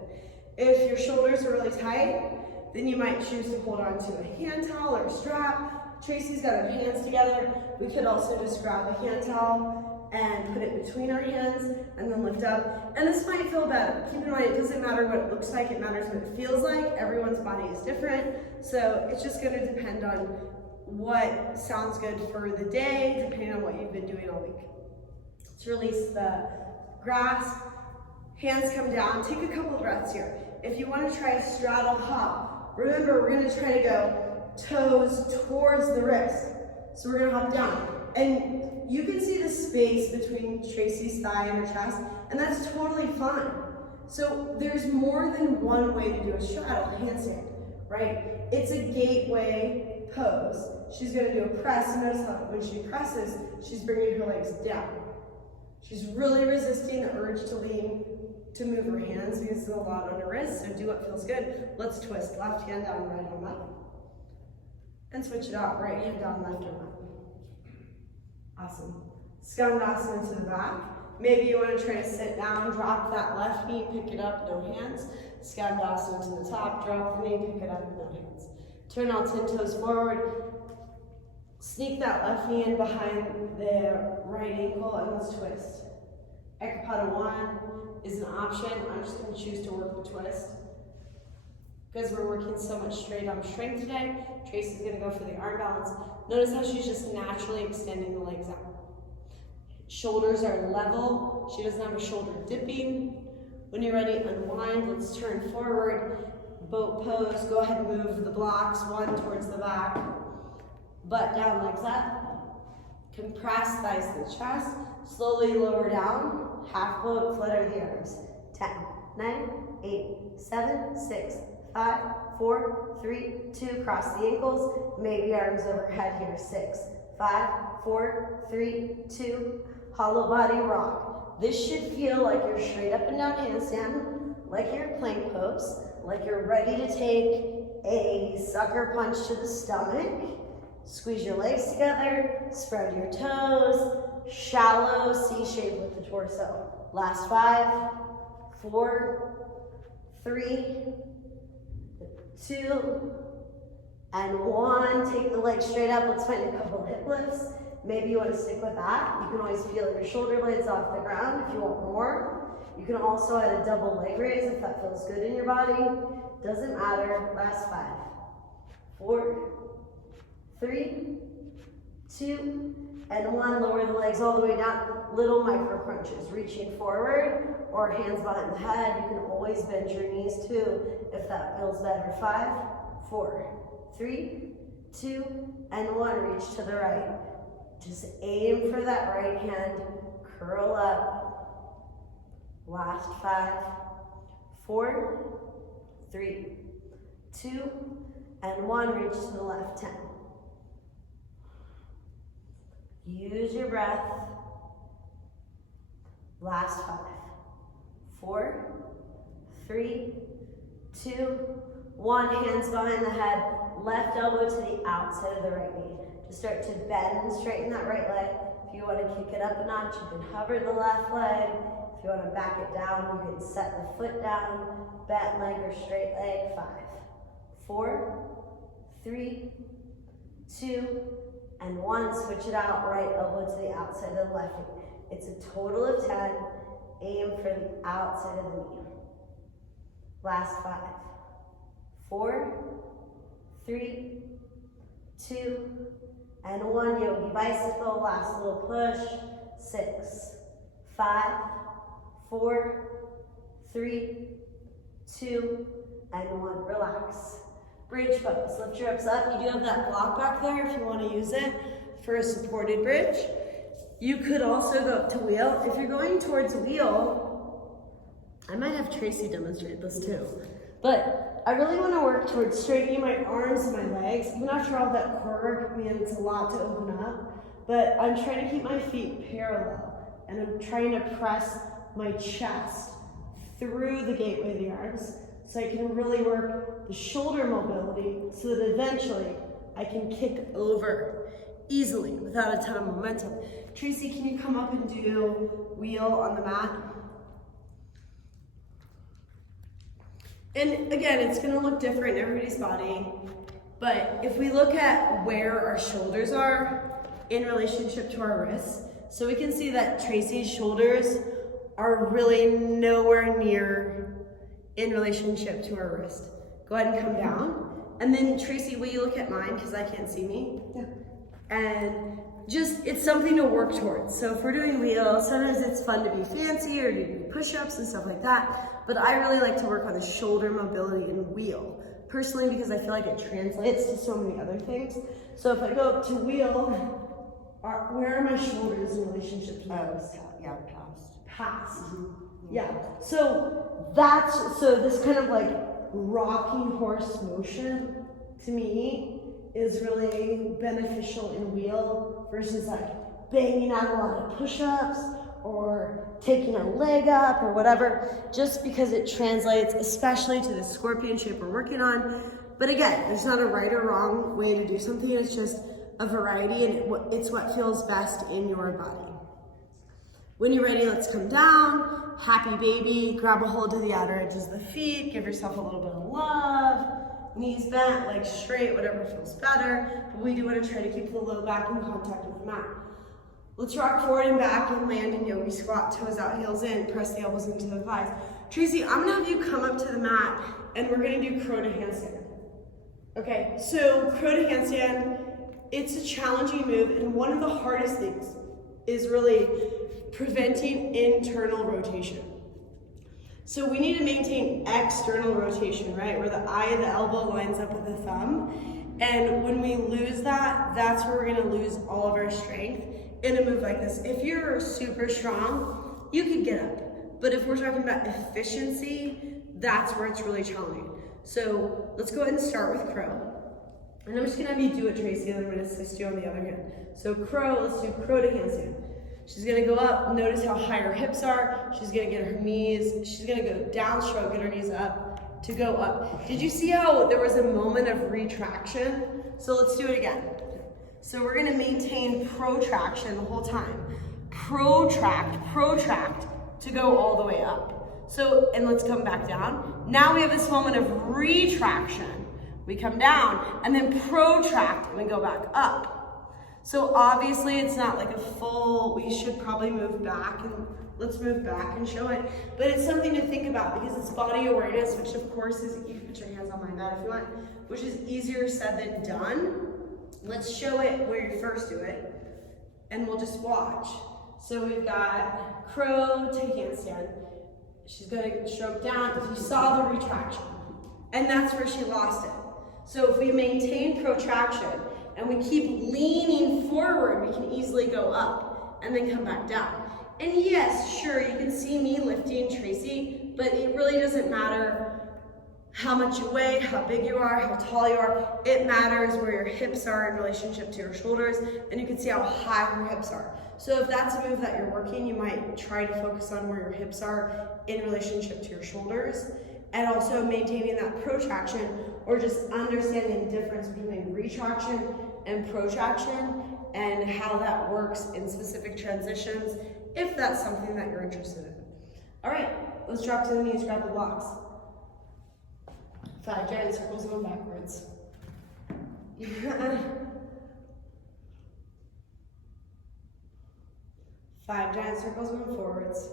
If your shoulders are really tight, then you might choose to hold on to a hand towel or a strap. Tracy's got her hands together. We could also just grab a hand towel and put it between our hands and then lift up. And this might feel better. Keep in mind, it doesn't matter what it looks like, it matters what it feels like. Everyone's body is different. So it's just gonna depend on what sounds good for the day, depending on what you've been doing all week. Let's release the grasp. Hands come down. Take a couple breaths here. If you want to try a straddle hop, remember we're going to try to go toes towards the wrist. So we're going to hop down. And you can see the space between Tracy's thigh and her chest, and that's totally fine. So there's more than one way to do a straddle handstand, right? It's a gateway pose. She's going to do a press. Notice how when she presses, she's bringing her legs down. She's really resisting the urge to lean, to move her hands because there's a lot on her wrist, so do what feels good. Let's twist. Left hand down, right arm up. And switch it out. Right hand down, left arm up. Awesome. Skandasana to the back. Maybe you want to try to sit down, drop that left knee, pick it up, no hands. Skandasana to the top, drop the knee, pick it up, no hands. Turn all 10 toes forward. Sneak that left knee in behind the right ankle and let's twist. Ekapada 1 is an option. I'm just going to choose to work the twist. Because we're working so much straight arm strength today, Tracy's going to go for the arm balance. Notice how she's just naturally extending the legs out. Shoulders are level. She doesn't have a shoulder dipping. When you're ready, unwind. Let's turn forward. Boat pose. Go ahead and move the blocks, one towards the back. Butt down, legs up. Compress thighs to the chest. Slowly lower down. Half boat, flutter the arms. 10, 9, 8, 7, 6, 5, 4, 3, 2. Cross the ankles. Maybe arms overhead here. 6, 5, 4, 3, 2. Hollow body rock. This should feel like you're straight up and down handstand, like you're plank pose, like you're ready to take a sucker punch to the stomach. Squeeze your legs together, spread your toes, shallow C shape with the torso. Last 5, 4, 3, 2, and 1. Take the legs straight up. Let's find a couple hip lifts. Maybe you want to stick with that. You can always feel your shoulder blades off the ground if you want more. You can also add a double leg raise if that feels good in your body. Doesn't matter. Last 5, 4, 3, 2, and 1. Lower the legs all the way down. Little micro crunches. Reaching forward or hands behind the head. You can always bend your knees too if that feels better. 5, 4, 3, 2, and 1. Reach to the right. Just aim for that right hand. Curl up. Last 5, 4, 3, 2, and 1. Reach to the left. 10. Use your breath. Last 5, 4, 3, 2, 1. Hands behind the head. Left elbow to the outside of the right knee. Just start to bend and straighten that right leg. If you want to kick it up a notch, you can hover the left leg. If you want to back it down, you can set the foot down, bent leg or straight leg. 5, 4, 3, 2, and 1. Switch it out. Right elbow to the outside of the left knee. It's a total of 10. Aim for the outside of the knee. Last 5, 4, 3, 2, and 1. Yogi bicycle, last little push. 6, 5, 4, 3, 2, and 1. Relax. Bridge pose. Lift your hips up. You do have that block back there if you want to use it for a supported bridge. You could also go up to wheel. If you're going towards wheel, I might have Tracy demonstrate this too. But I really want to work towards straightening my arms and my legs. Even after all that core work, man, it's a lot to open up. But I'm trying to keep my feet parallel. And I'm trying to press my chest through the gateway of the arms, so I can really work the shoulder mobility so that eventually I can kick over easily without a ton of momentum. Tracy, can you come up and do wheel on the mat? And again, it's gonna look different in everybody's body, but if we look at where our shoulders are in relationship to our wrists, so we can see that Tracy's shoulders are really nowhere near in relationship to her wrist. Go ahead and come down. And then Tracy, will you look at mine because I can't see me? Yeah. And just, it's something to work towards. So if we're doing wheels, sometimes it's fun to be fancy or to do push-ups and stuff like that. But I really like to work on the shoulder mobility in wheel, personally, because I feel like it translates to so many other things. So if I go up to wheel, where are my shoulders in relationship to my wrist? Yeah, past. Yeah. So this kind of like rocking horse motion to me is really beneficial in wheel versus like banging out a lot of push-ups or taking a leg up or whatever, just because it translates, especially to the scorpion shape we're working on. But again, there's not a right or wrong way to do something. It's just a variety, and it's what feels best in your body. When you're ready, let's come down. Happy baby. Grab a hold of the outer edges of the feet. Give yourself a little bit of love. Knees bent, legs straight, whatever feels better. But we do want to try to keep the low back in contact with the mat. Let's rock forward and back and land in Yogi Squat. Toes out, heels in. Press the elbows into the thighs. Tracy, I'm going to have you come up to the mat, and we're going to do crow to handstand. Okay, so crow to handstand, it's a challenging move, and one of the hardest things is really preventing internal rotation. So we need to maintain external rotation, right? Where the eye of the elbow lines up with the thumb. And when we lose that, that's where we're gonna lose all of our strength in a move like this. If you're super strong, you can get up. But if we're talking about efficiency, that's where it's really challenging. So let's go ahead and start with crow. And I'm just gonna have you do it, Tracy, and I'm gonna assist you on the other hand. So crow, let's do crow to handstand. She's gonna go up, notice how high her hips are. She's gonna get her knees, she's gonna go down stroke, get her knees up to go up. Did you see how there was a moment of retraction? So let's do it again. So we're gonna maintain protraction the whole time. Protract to go all the way up. So, and let's come back down. Now we have this moment of retraction. We come down and then protract and we go back up. So obviously it's not like a full, we should probably move back, and let's move back and show it. But it's something to think about because it's body awareness, which of course is, you can put your hands on my mat if you want, which is easier said than done. Let's show it where you first do it and we'll just watch. So we've got crow to handstand. She's gonna stroke down. You saw the retraction and that's where she lost it. So if we maintain protraction and we keep leaning forward, we can easily go up and then come back down. And yes, sure, you can see me lifting Tracy, but it really doesn't matter how much you weigh, how big you are, how tall you are. It matters where your hips are in relationship to your shoulders, and you can see how high her hips are. So if that's a move that you're working, you might try to focus on where your hips are in relationship to your shoulders, and also maintaining that protraction, or just understanding the difference between retraction and protraction and how that works in specific transitions, if that's something that you're interested in. All right, let's drop to the knees, grab the blocks. 5 giant circles going backwards. 5 giant circles going forwards.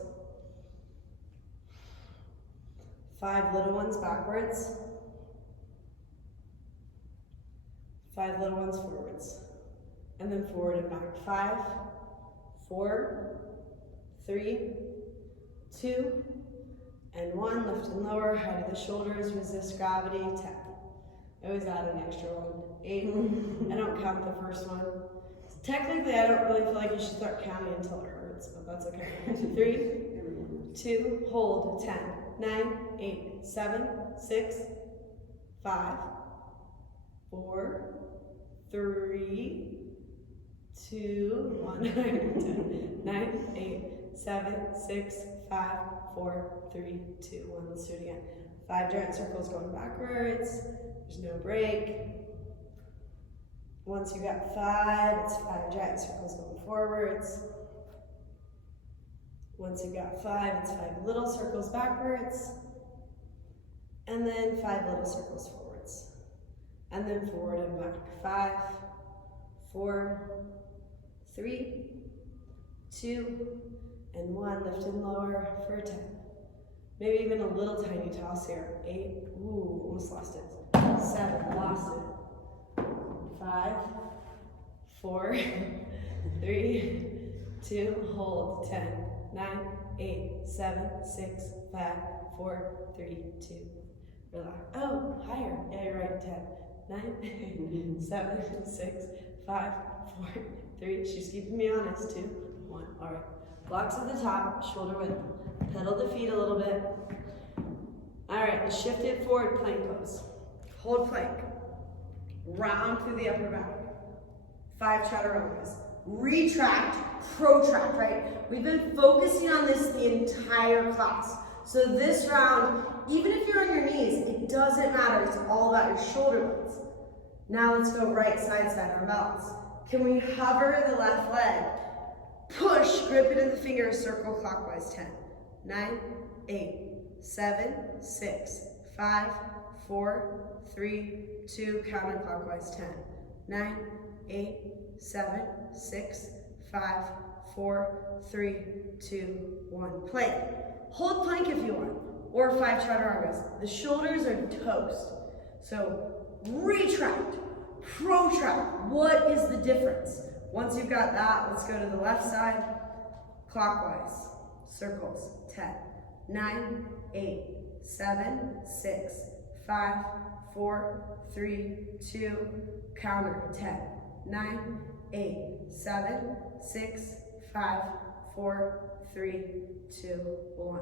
5 little ones backwards. 5 little ones forwards. And then forward and back. 5, 4, 3, 2, and 1. Lift and lower, height of the shoulders, resist gravity. 10. I always add an extra one. 8. I don't count the first one. Technically, I don't really feel like you should start counting until it hurts, but that's okay. 3, 2, hold. 10, 9, 8, 7, 6, 5, 4, 3, 2, 1. 10, 9, 8, 7, 6, 5, 4, 3, 2, 1. Let's do it again. 5 giant circles going backwards. There's no break. Once you got 5, it's 5 giant circles going forwards. Once you got 5, it's 5 little circles backwards. And then 5 little circles forwards. And then forward and back. 5, 4, 3, 2, and 1. Lift and lower for 10. Maybe even a little tiny toss here. 8, ooh, almost lost it. 7, lost it. 5, 4, 3, 2, hold. 10, 9, 8, 7, 6, 5, 4, 3, 2. Relax. Oh, higher. Yeah, you're right. 10, 9, 8, 7, 6, 5, 4, 3. She's keeping me honest. 2, 1. All right. Blocks at the top, shoulder width. Pedal the feet a little bit. All right, shift it forward, plank pose. Hold plank. Round through the upper back. 5 chaturangas. Retract, protract, right? We've been focusing on this the entire class. So this round, even if you're on your knees, it doesn't matter. It's all about your shoulder blades. Now let's go right side, our balance. Can we hover the left leg? Push, grip it in the fingers, circle clockwise. 10, 9, 8, 7, 6, 5, 4, 3, 2, counterclockwise. 10, 9, 8, 7, 6, 5, 4, 3, 2, 1. Plank. Hold plank if you want, or 5 chaturangas. The shoulders are toast. So retract, protract. What is the difference? Once you've got that, let's go to the left side. Clockwise, circles. 10, 9, 8, 7, 6, 5, 4, 3, 2, counter. 10, 9, 8, 7, 6, 5, 4, 3, 2, 1.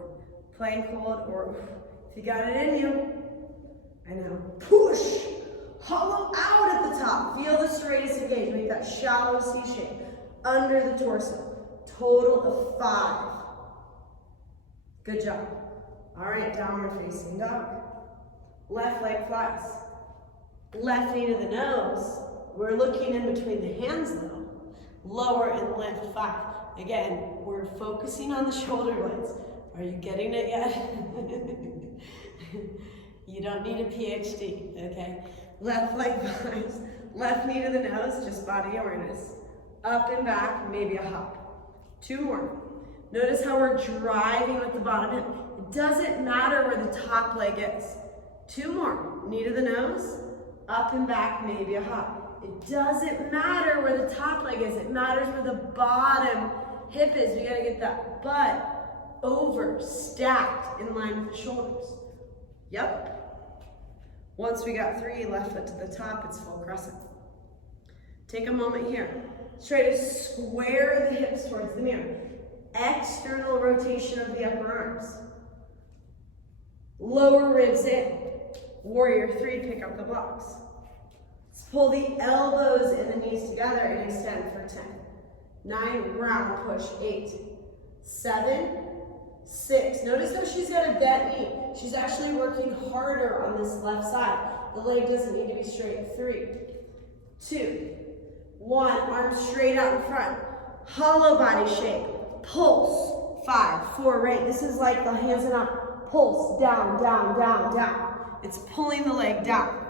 Plank hold, or if you got it in you, I know, push. Hollow out at the top. Feel the serratus engage. Make that shallow C shape under the torso. Total of 5. Good job. All right, downward facing dog. Left leg flies. Left knee to the nose. We're looking in between the hands though. Lower and lift 5. Again, we're focusing on the shoulder blades. Are you getting it yet? You don't need a PhD, okay? Left leg flies. Left knee to the nose, just body awareness. Up and back, maybe a hop. 2 more. Notice how we're driving with the bottom hip. It doesn't matter where the top leg is. 2 more. Knee to the nose, up and back, maybe a hop. It doesn't matter where the top leg is. It matters where the bottom hip is. We gotta get that butt over, stacked in line with the shoulders. Yep. Once we got 3, left foot to the top, it's full crescent. Take a moment here. Try to square the hips towards the mirror. External rotation of the upper arms. Lower ribs in. Warrior 3, pick up the blocks. Let's pull the elbows and the knees together and extend for 10. 9, round push. 8, 7, 6. Notice how she's got a bent knee. She's actually working harder on this left side. The leg doesn't need to be straight. 3, 2, 1. Arms straight out in front. Hollow body shape. Pulse. 5, 4, right. This is like the hands and up. Pulse. Down, down, down, down. It's pulling the leg down.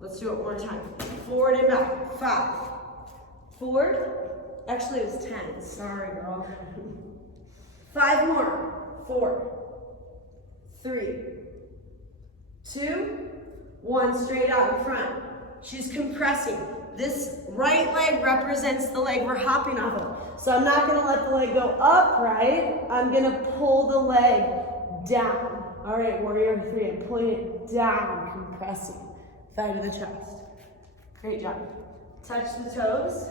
Let's do it one more time. Forward and back. 5. Forward. Actually, it was 10. Sorry, girl. 5 more. 4, 3, 2, 1, straight out in front. She's compressing. This right leg represents the leg we're hopping off of. So I'm not gonna let the leg go upright. I'm gonna pull the leg down. All right, warrior 3, I'm pulling it down, compressing. Thigh to the chest. Great job. Touch the toes,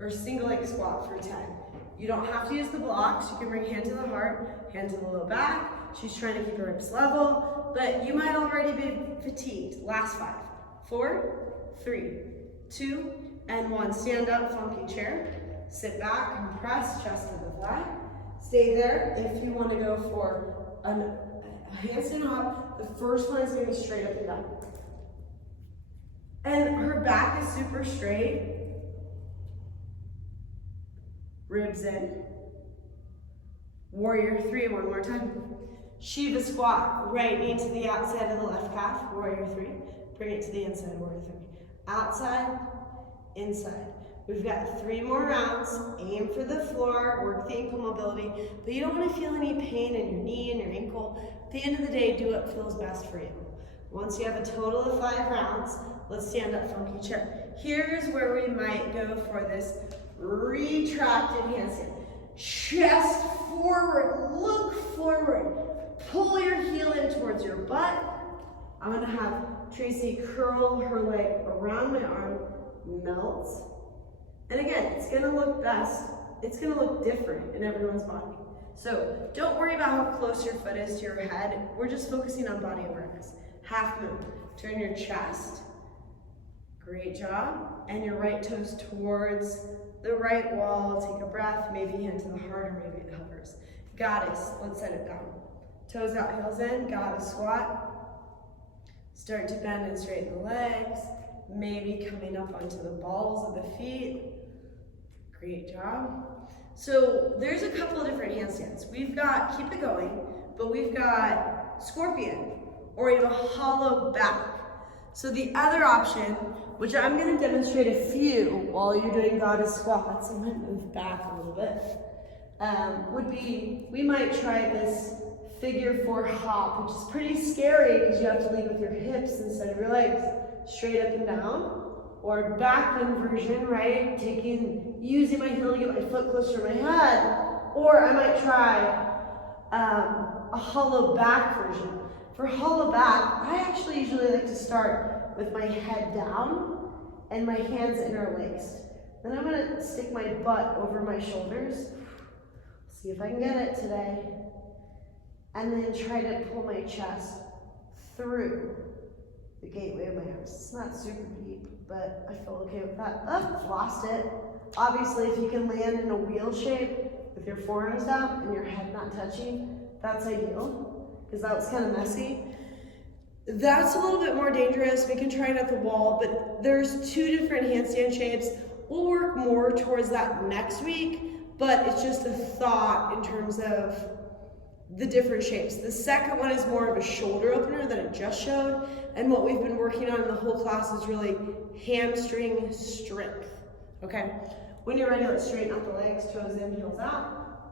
or single leg squat for 10. You don't have to use the blocks. You can bring hand to the heart, hand to the low back. She's trying to keep her hips level, but you might already be fatigued. Last 5, 4, 3, 2, and 1. Stand up, funky chair. Sit back, compress, chest to the thigh. Stay there. If you want to go for a handstand hop, the first one is going to be straight up and down. And her back is super straight. Ribs in. Warrior 3, one more time. Shiva squat, right knee to the outside of the left calf. Warrior 3. Bring it to the inside, warrior 3. Outside, inside. We've got 3 more rounds. Aim for the floor, work the ankle mobility, but you don't want to feel any pain in your knee and your ankle. At the end of the day, do what feels best for you. Once you have a total of 5 rounds, let's stand up, funky chair. Here's where we might go for this retracted handstand. Chest forward, look forward. Pull your heel in towards your butt. I'm gonna have Tracy curl her leg around my arm, melts. And again, it's gonna look best, it's gonna look different in everyone's body. So don't worry about how close your foot is to your head. We're just focusing on body awareness. Half move, turn your chest. Great job. And your right toes towards the right wall. Take a breath, maybe hand to the heart or maybe it hovers. Goddess, let's set it down. Toes out, heels in, goddess squat. Start to bend and straighten the legs. Maybe coming up onto the balls of the feet. Great job. So there's a couple of different handstands. We've got, keep it going, but we've got scorpion, or you have a hollow back. So the other option, which I'm gonna demonstrate a few while you're doing goddess squats, I'm gonna move back a little bit, would be, we might try this figure 4 hop, which is pretty scary because you have to lead with your hips instead of your legs. Straight up and down, or backbend version, right? Using my heel to get my foot closer to my head, or I might try a hollow back version. For hollow back, I actually usually like to start with my head down and my hands interlaced. Then I'm gonna stick my butt over my shoulders. See if I can get it today. And then try to pull my chest through the gateway of my arms. It's not super deep, but I feel okay with that. Oh, lost it. Obviously, if you can land in a wheel shape with your forearms down and your head not touching, that's ideal, because that was kind of messy. That's a little bit more dangerous. We can try it at the wall, but there's 2 different handstand shapes. We'll work more towards that next week, but it's just a thought in terms of the different shapes. The second one is more of a shoulder opener that I just showed, and what we've been working on in the whole class is really hamstring strength, okay? When you're ready, let's straighten out the legs, toes in, heels out.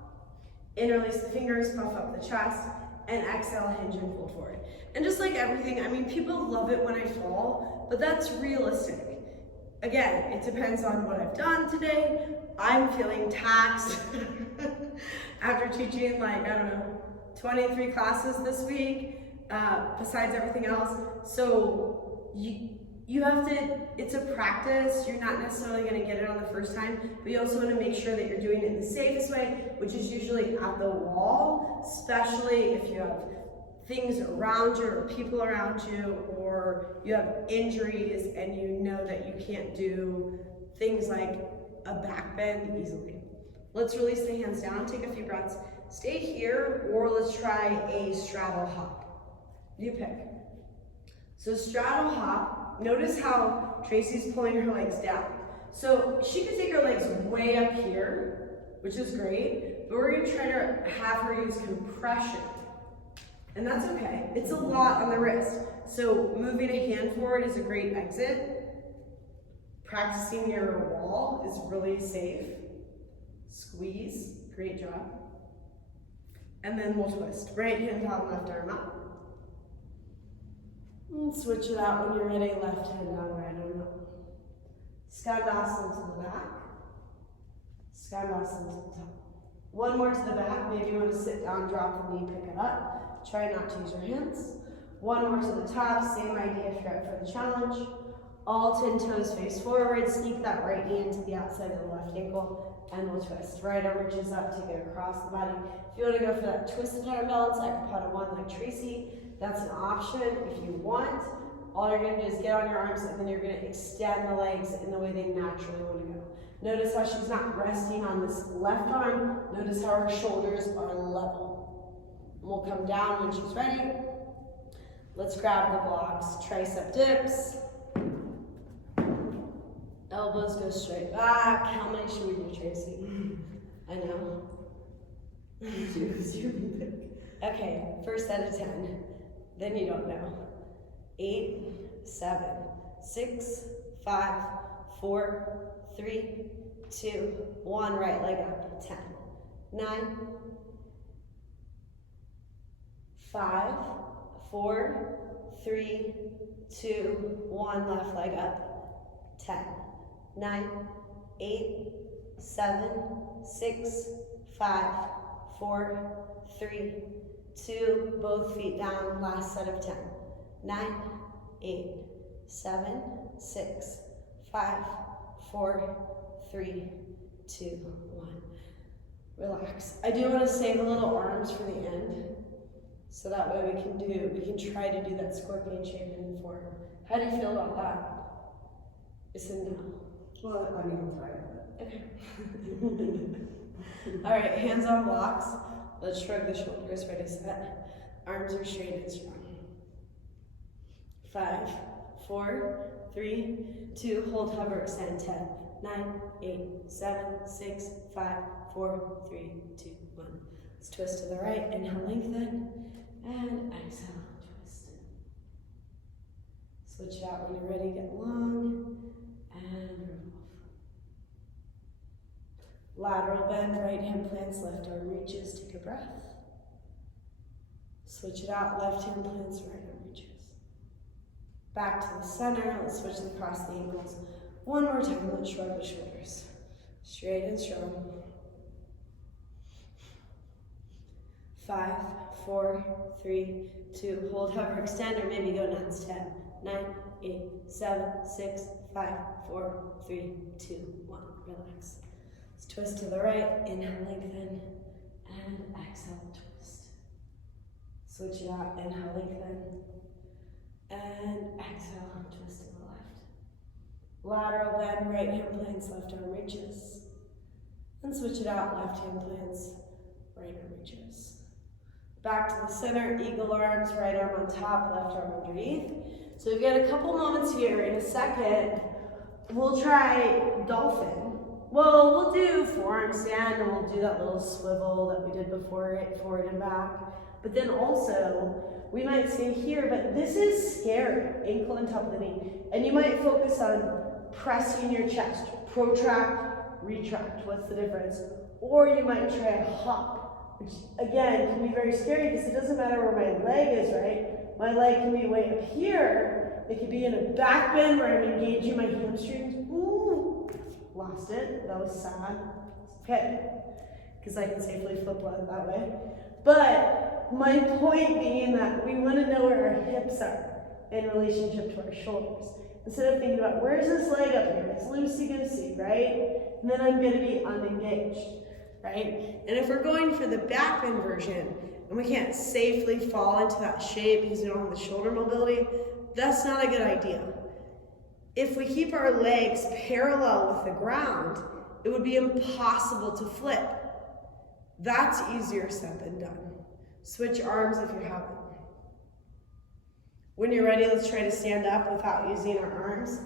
Interlace the fingers, puff up the chest, and exhale, hinge and fold forward. And just like everything, I mean, people love it when I fall, but that's realistic. Again, it depends on what I've done today. I'm feeling taxed after teaching, like, I don't know, 23 classes this week, besides everything else. So you have to, it's a practice. You're not necessarily gonna get it on the first time, but you also wanna make sure that you're doing it in the safest way, which is usually at the wall, especially if you have things around you or people around you, or you have injuries and you know that you can't do things like a back bend easily. Let's release the hands down, take a few breaths. Stay here, or let's try a straddle hop. You pick. So straddle hop, notice how Tracy's pulling her legs down. So she could take her legs way up here, which is great, but we're gonna try to have her use compression. And that's okay. It's a lot on the wrist. So moving a hand forward is a great exit. Practicing near a wall is really safe. Squeeze, great job. And then we'll twist. Right hand on, left arm up. And switch it out when you're ready, left hand down, right arm up. Skandasana to the back. Skandasana to the top. One more to the back. Maybe you want to sit down, drop the knee, pick it up. Try not to use your hands. One more to the top. Same idea if you're up for the challenge. All 10 toes face forward. Sneak that right knee into the outside of the left ankle, and we'll twist. Right arm reaches up, take it across the body. If you want to go for that twisted arm balance, Akapata 1 like Tracy, that's an option. If you want, all you're going to do is get on your arms, and then you're going to extend the legs in the way they naturally want to go. Notice how she's not resting on this left arm. Notice how her shoulders are level. And we'll come down when she's ready. Let's grab the blocks. Tricep dips. Elbows go straight back. How many should we do, Tracy? I know. Okay, first set of 10. Then you don't know. 8, 7, 6, 5, 4, 3, 2, 1. Right leg up. 10, 9, 5, 4, 3, 2, 1. Left leg up. 10, 9, 8, 7, 6, 5, 4, 3, 2. Both feet down. Last set of 10. 9, 8, 7, 6, 5, 4, 3, 2, 1. Relax. I do want to save a little arms for the end, so that way we can try to do that scorpion shape in the form. How do you feel about that? It's a no. Well, I mean, I'll try it. Okay. All right, hands on blocks. Let's shrug the shoulders. Ready, set. Arms are straight and strong. 5, 4, 3, 2. Hold, hover, extend. 10, 9, 8, 7, 6, 5, 4, 3, 2, 1. Let's twist to the right. Inhale, lengthen, and exhale, twist. Switch it out when you're ready. Get long and revolve. Lateral bend, right hand plants, left arm reaches. Take a breath. Switch it out. Left hand plants, right arm reaches. Back to the center. Let's switch across the ankles. One more time. Let's shrug the shoulders. Straight and strong. 5, 4, 3, 2. Hold, hover, extend, or maybe go nuts. 10, 9, 8, 7, 6, 5, 4, 3, 2, 1. Relax. Let's twist to the right. Inhale, lengthen, and exhale, twist. Switch it out. Inhale, lengthen, and exhale, twist to the left. Lateral bend, right hand plants, left arm reaches. And switch it out, left hand plants, right arm reaches. Back to the center, eagle arms, right arm on top, left arm underneath. So we've got a couple moments here. In a second, we'll try dolphin. Well, we'll do forearm stand, and we'll do that little swivel that we did before it, forward and back. But then also, we might stay here, but this is scary, ankle on top of the knee. And you might focus on pressing your chest, protract, retract, what's the difference? Or you might try a hop, which again can be very scary because it doesn't matter where my leg is, right? My leg can be way up here. It could be in a back bend where I'm engaging my hamstrings. Ooh, lost it, that was sad. Okay, because I can safely flip that way. But my point being that we want to know where our hips are in relationship to our shoulders. Instead of thinking about, where's this leg up here? It's loosey-goosey, right? And then I'm going to be unengaged, right? And if we're going for the back bend version, and we can't safely fall into that shape because we don't have the shoulder mobility, that's not a good idea. If we keep our legs parallel with the ground, it would be impossible to flip. That's easier said than done. Switch arms if you haven't. When you're ready, let's try to stand up without using our arms.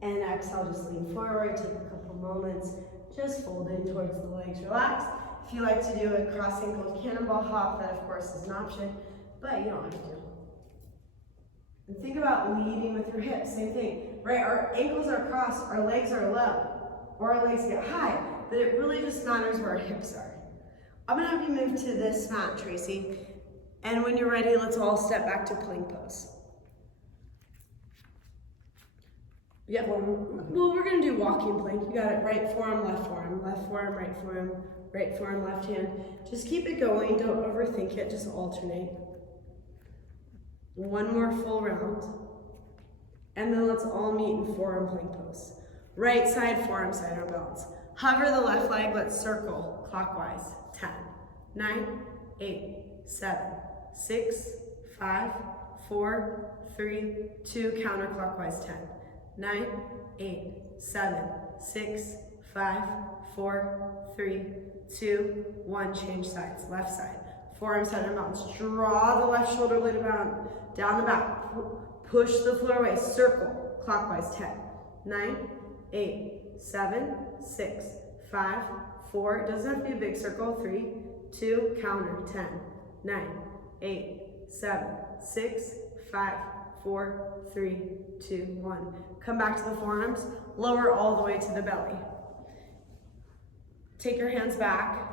And exhale, just lean forward, take a couple moments, just fold in towards the legs, relax. If you like to do a cross ankle cannonball hop, that of course is an option, but you don't have to. And think about leading with your hips, same thing, right? Our ankles are crossed, our legs are low, or our legs get high, but it really just matters where our hips are. I'm gonna have you move to this mat, Tracy, And when you're ready, let's all step back to plank pose. Yeah, well, we're gonna do walking plank. You got it, right forearm, right forearm, right forearm, left hand. Just keep it going, don't overthink it, just alternate. One more full round. And then let's all meet in forearm plank pose. Right side, forearm side on balance. Hover the left leg, let's circle clockwise. 10, 9, 8, 7, 6, 5, 4, 3, 2, counterclockwise 10. 9, 8, 7, 6, 5, 4, 3, 2, 1. Change sides. Left side. Forearm side on balance. Draw the left shoulder blade down the back. Push the floor away. Circle. Clockwise. 10, 9, 8, 7, 6, 5, 4. It doesn't have to be a big circle. 3, 2, counter. 10, 9, 8, 7, 6, 5, 4, 3, 2, 1. Come back to the forearms. Lower all the way to the belly. Take your hands back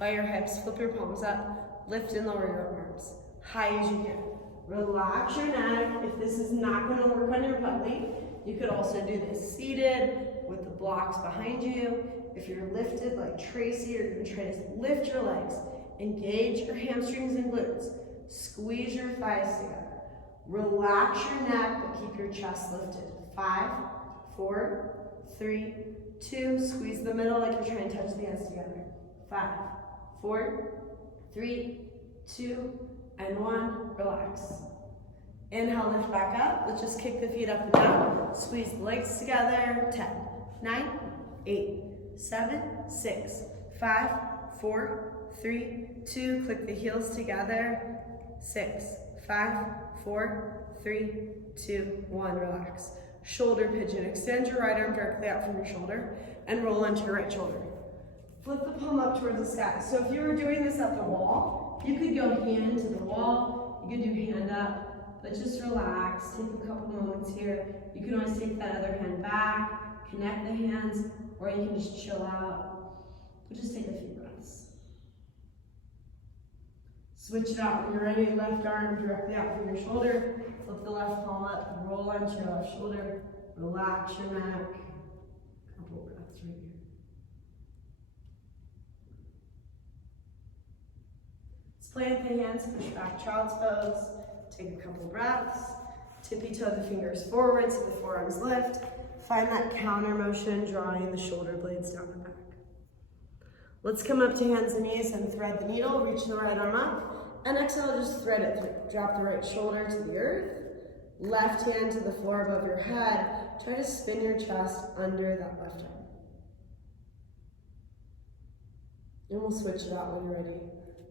by your hips. Flip your palms up. Lift and lower your arms. High as you can. Relax your neck. If this is not going to work on your belly, you could also do this seated with the blocks behind you. If you're lifted like Tracy, you're going to try to lift your legs. Engage your hamstrings and glutes. Squeeze your thighs together. Relax your neck, but keep your chest lifted. 5, 4, 3, 2. Squeeze the middle like you're trying to touch the hands together. 5, 4, 3, 2, and 1. Relax. Inhale, lift back up. Let's just kick the feet up and down. Squeeze the legs together. 10, 9, 8, 7, 6, 5, 4, 3, 2. Click the heels together. 6, 5, 4, 3, 2, 1. Relax. Shoulder pigeon. Extend your right arm directly out from your shoulder and roll onto your right shoulder. Flip the palm up towards the sky. So if you were doing this at the wall, you could go hand to the wall. You could do hand up, but just relax. Take a couple moments here. You can always take that other hand back, connect the hands, or you can just chill out. But just take a few breaths. Switch it out when you're ready. Left arm directly out from your shoulder. Flip the left palm up, roll onto your left shoulder. Relax your neck. Couple breaths right here. Let's plant the hands, push back, child's pose. Take a couple breaths. Tippy toe the fingers forward so the forearms lift. Find that counter motion, drawing the shoulder blades down the back. Let's come up to hands and knees and thread the needle. Reach the right arm up. And exhale, just thread it through. Drop the right shoulder to the earth. Left hand to the floor above your head. Try to spin your chest under that left arm. And we'll switch it out when you're ready.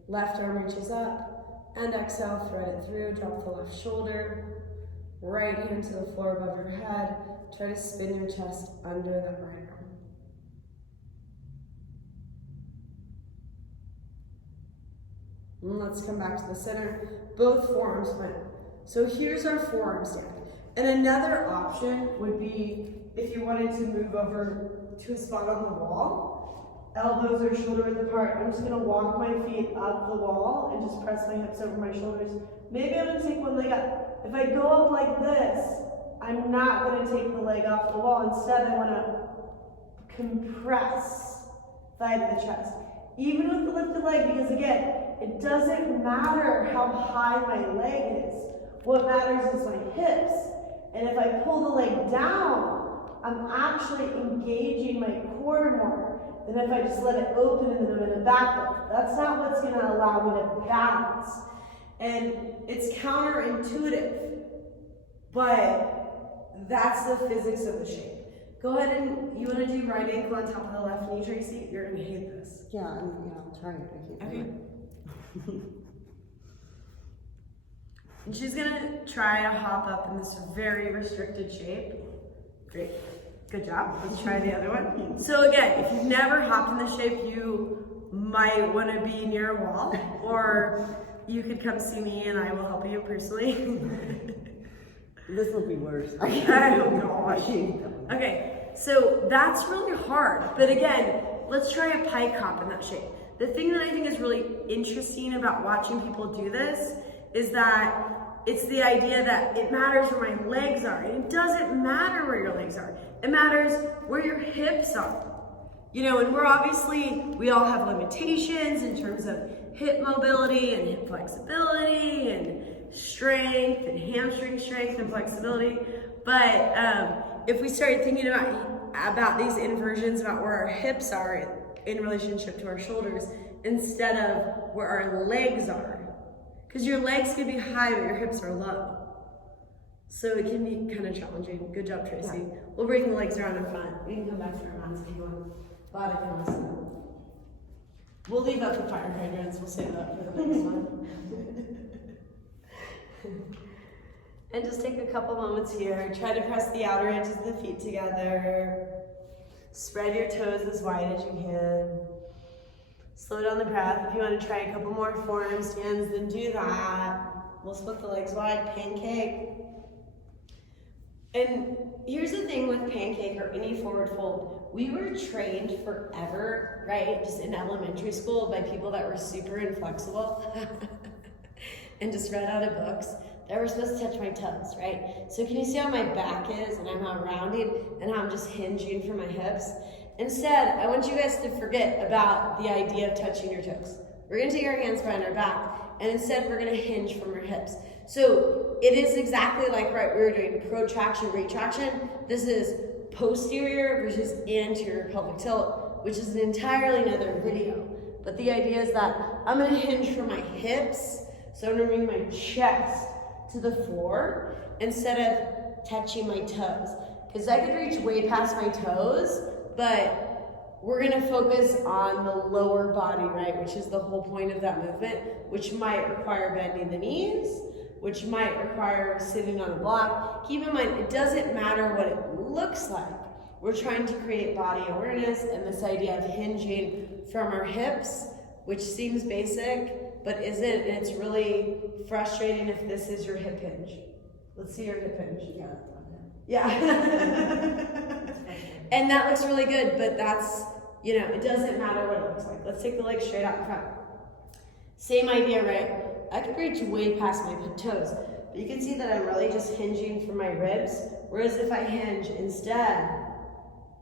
Left arm reaches up. And exhale, thread it through. Drop the left shoulder. Right hand to the floor above your head. Try to spin your chest under that right arm. And let's come back to the center. Both forearms plant. So here's our forearm stand. And another option would be if you wanted to move over to a spot on the wall. Elbows are shoulder width apart. I'm just gonna walk my feet up the wall and just press my hips over my shoulders. Maybe I'm gonna take one leg up. If I go up like this, I'm not gonna take the leg off the wall. Instead, I wanna compress thigh to the chest. Even with the lifted leg, because again, it doesn't matter how high my leg is. What matters is my hips. And if I pull the leg down, I'm actually engaging my core more than if I just let it open and then I'm in a back bend. That's not what's gonna allow me to balance. And it's counterintuitive, but that's the physics of the shape. Go ahead and, you wanna do right ankle on top of the left knee, Tracy? You're gonna hate this. Yeah, I'll try it. I can't do it. And she's gonna try to hop up in this very restricted shape. Great, good job. Let's try the other one. So again, if you've never hopped in this shape, you might wanna be near a wall, or you could come see me and I will help you personally. This will be worse. Oh gosh. Okay, so that's really hard. But again, let's try a pike hop in that shape. The thing that I think is really interesting about watching people do this is that it's the idea that it matters where my legs are. And it doesn't matter where your legs are. It matters where your hips are. You know, and we all have limitations in terms of hip mobility and hip flexibility and strength and hamstring strength and flexibility. But if we start thinking about these inversions, about where our hips are in relationship to our shoulders, instead of where our legs are, because your legs can be high, but your hips are low. So it can be kind of challenging. Good job, Tracy. Yeah. We'll bring the legs around in front. We can come back to our mats if you want. Body constant. We'll leave up the fire hydrants. We'll save that for the next one. And just take a couple moments here. Try to press the outer edges of the feet together. Spread your toes as wide as you can. Slow down the breath. If you want to try a couple more forearm stands, then do that. We'll split the legs wide, pancake. And here's the thing with pancake or any forward fold. We were trained forever, right, just in elementary school by people that were super inflexible and just read out of books that we're supposed to touch my toes, right? So can you see how my back is and I'm how rounding and how I'm just hinging for my hips? Instead, I want you guys to forget about the idea of touching your toes. We're gonna take our hands behind our back and instead we're gonna hinge from our hips. So it is exactly like we were doing protraction, retraction. This is posterior versus anterior pelvic tilt, which is an entirely another video. But the idea is that I'm gonna hinge from my hips, so I'm gonna bring my chest to the floor instead of touching my toes. Because I could reach way past my toes, but we're gonna focus on the lower body, right? Which is the whole point of that movement, which might require bending the knees, which might require sitting on a block. Keep in mind, it doesn't matter what it looks like. We're trying to create body awareness and this idea of hinging from our hips, which seems basic, but isn't, and it's really frustrating if this is your hip hinge. Let's see your hip hinge. Yeah. And that looks really good, but that's, you know, it doesn't matter what it looks like. Let's take the legs straight out in front. Same idea, right? I could reach way past my toes, but you can see that I'm really just hinging from my ribs, whereas if I hinge instead,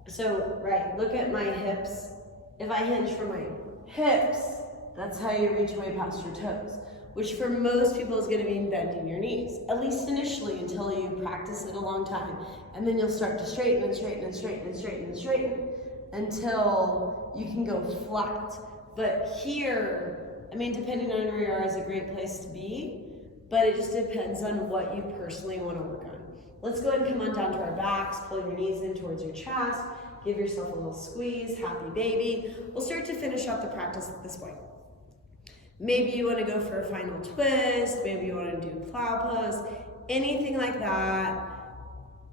so, right, look at my hips. If I hinge from my hips, that's how you reach way past your toes, which for most people is gonna mean bending your knees, at least initially until you practice it a long time. And then you'll start to straighten and straighten and straighten and straighten and straighten until you can go flat. But here, I mean, depending on where you are is a great place to be, but it just depends on what you personally wanna work on. Let's go ahead and come on down to our backs, pull your knees in towards your chest, give yourself a little squeeze, happy baby. We'll start to finish up the practice at this point. Maybe you want to go for a final twist, maybe you want to do plow pose, anything like that.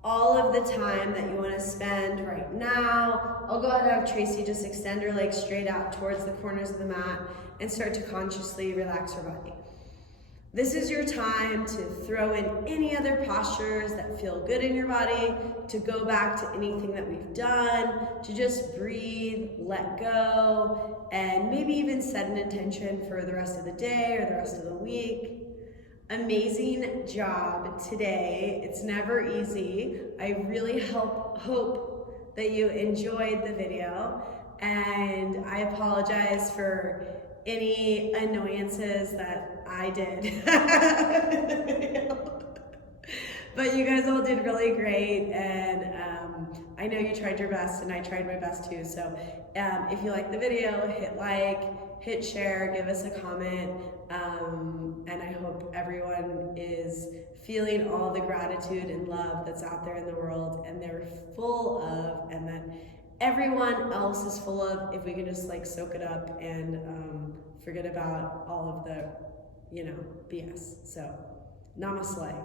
All of the time that you want to spend right now. I'll go ahead and have Tracy just extend her legs straight out towards the corners of the mat and start to consciously relax her body. This is your time to throw in any other postures that feel good in your body, to go back to anything that we've done, to just breathe, let go, and maybe even set an intention for the rest of the day or the rest of the week. Amazing job today. It's never easy. I really hope that you enjoyed the video, and I apologize for any annoyances that I did. But you guys all did really great, and I know you tried your best, and I tried my best too. So if you like the video, hit like, hit share, give us a comment, and I hope everyone is feeling all the gratitude and love that's out there in the world, and they're full of, and that everyone else is full of, if we can just like soak it up and forget about all of the, you know, BS. So, namaste.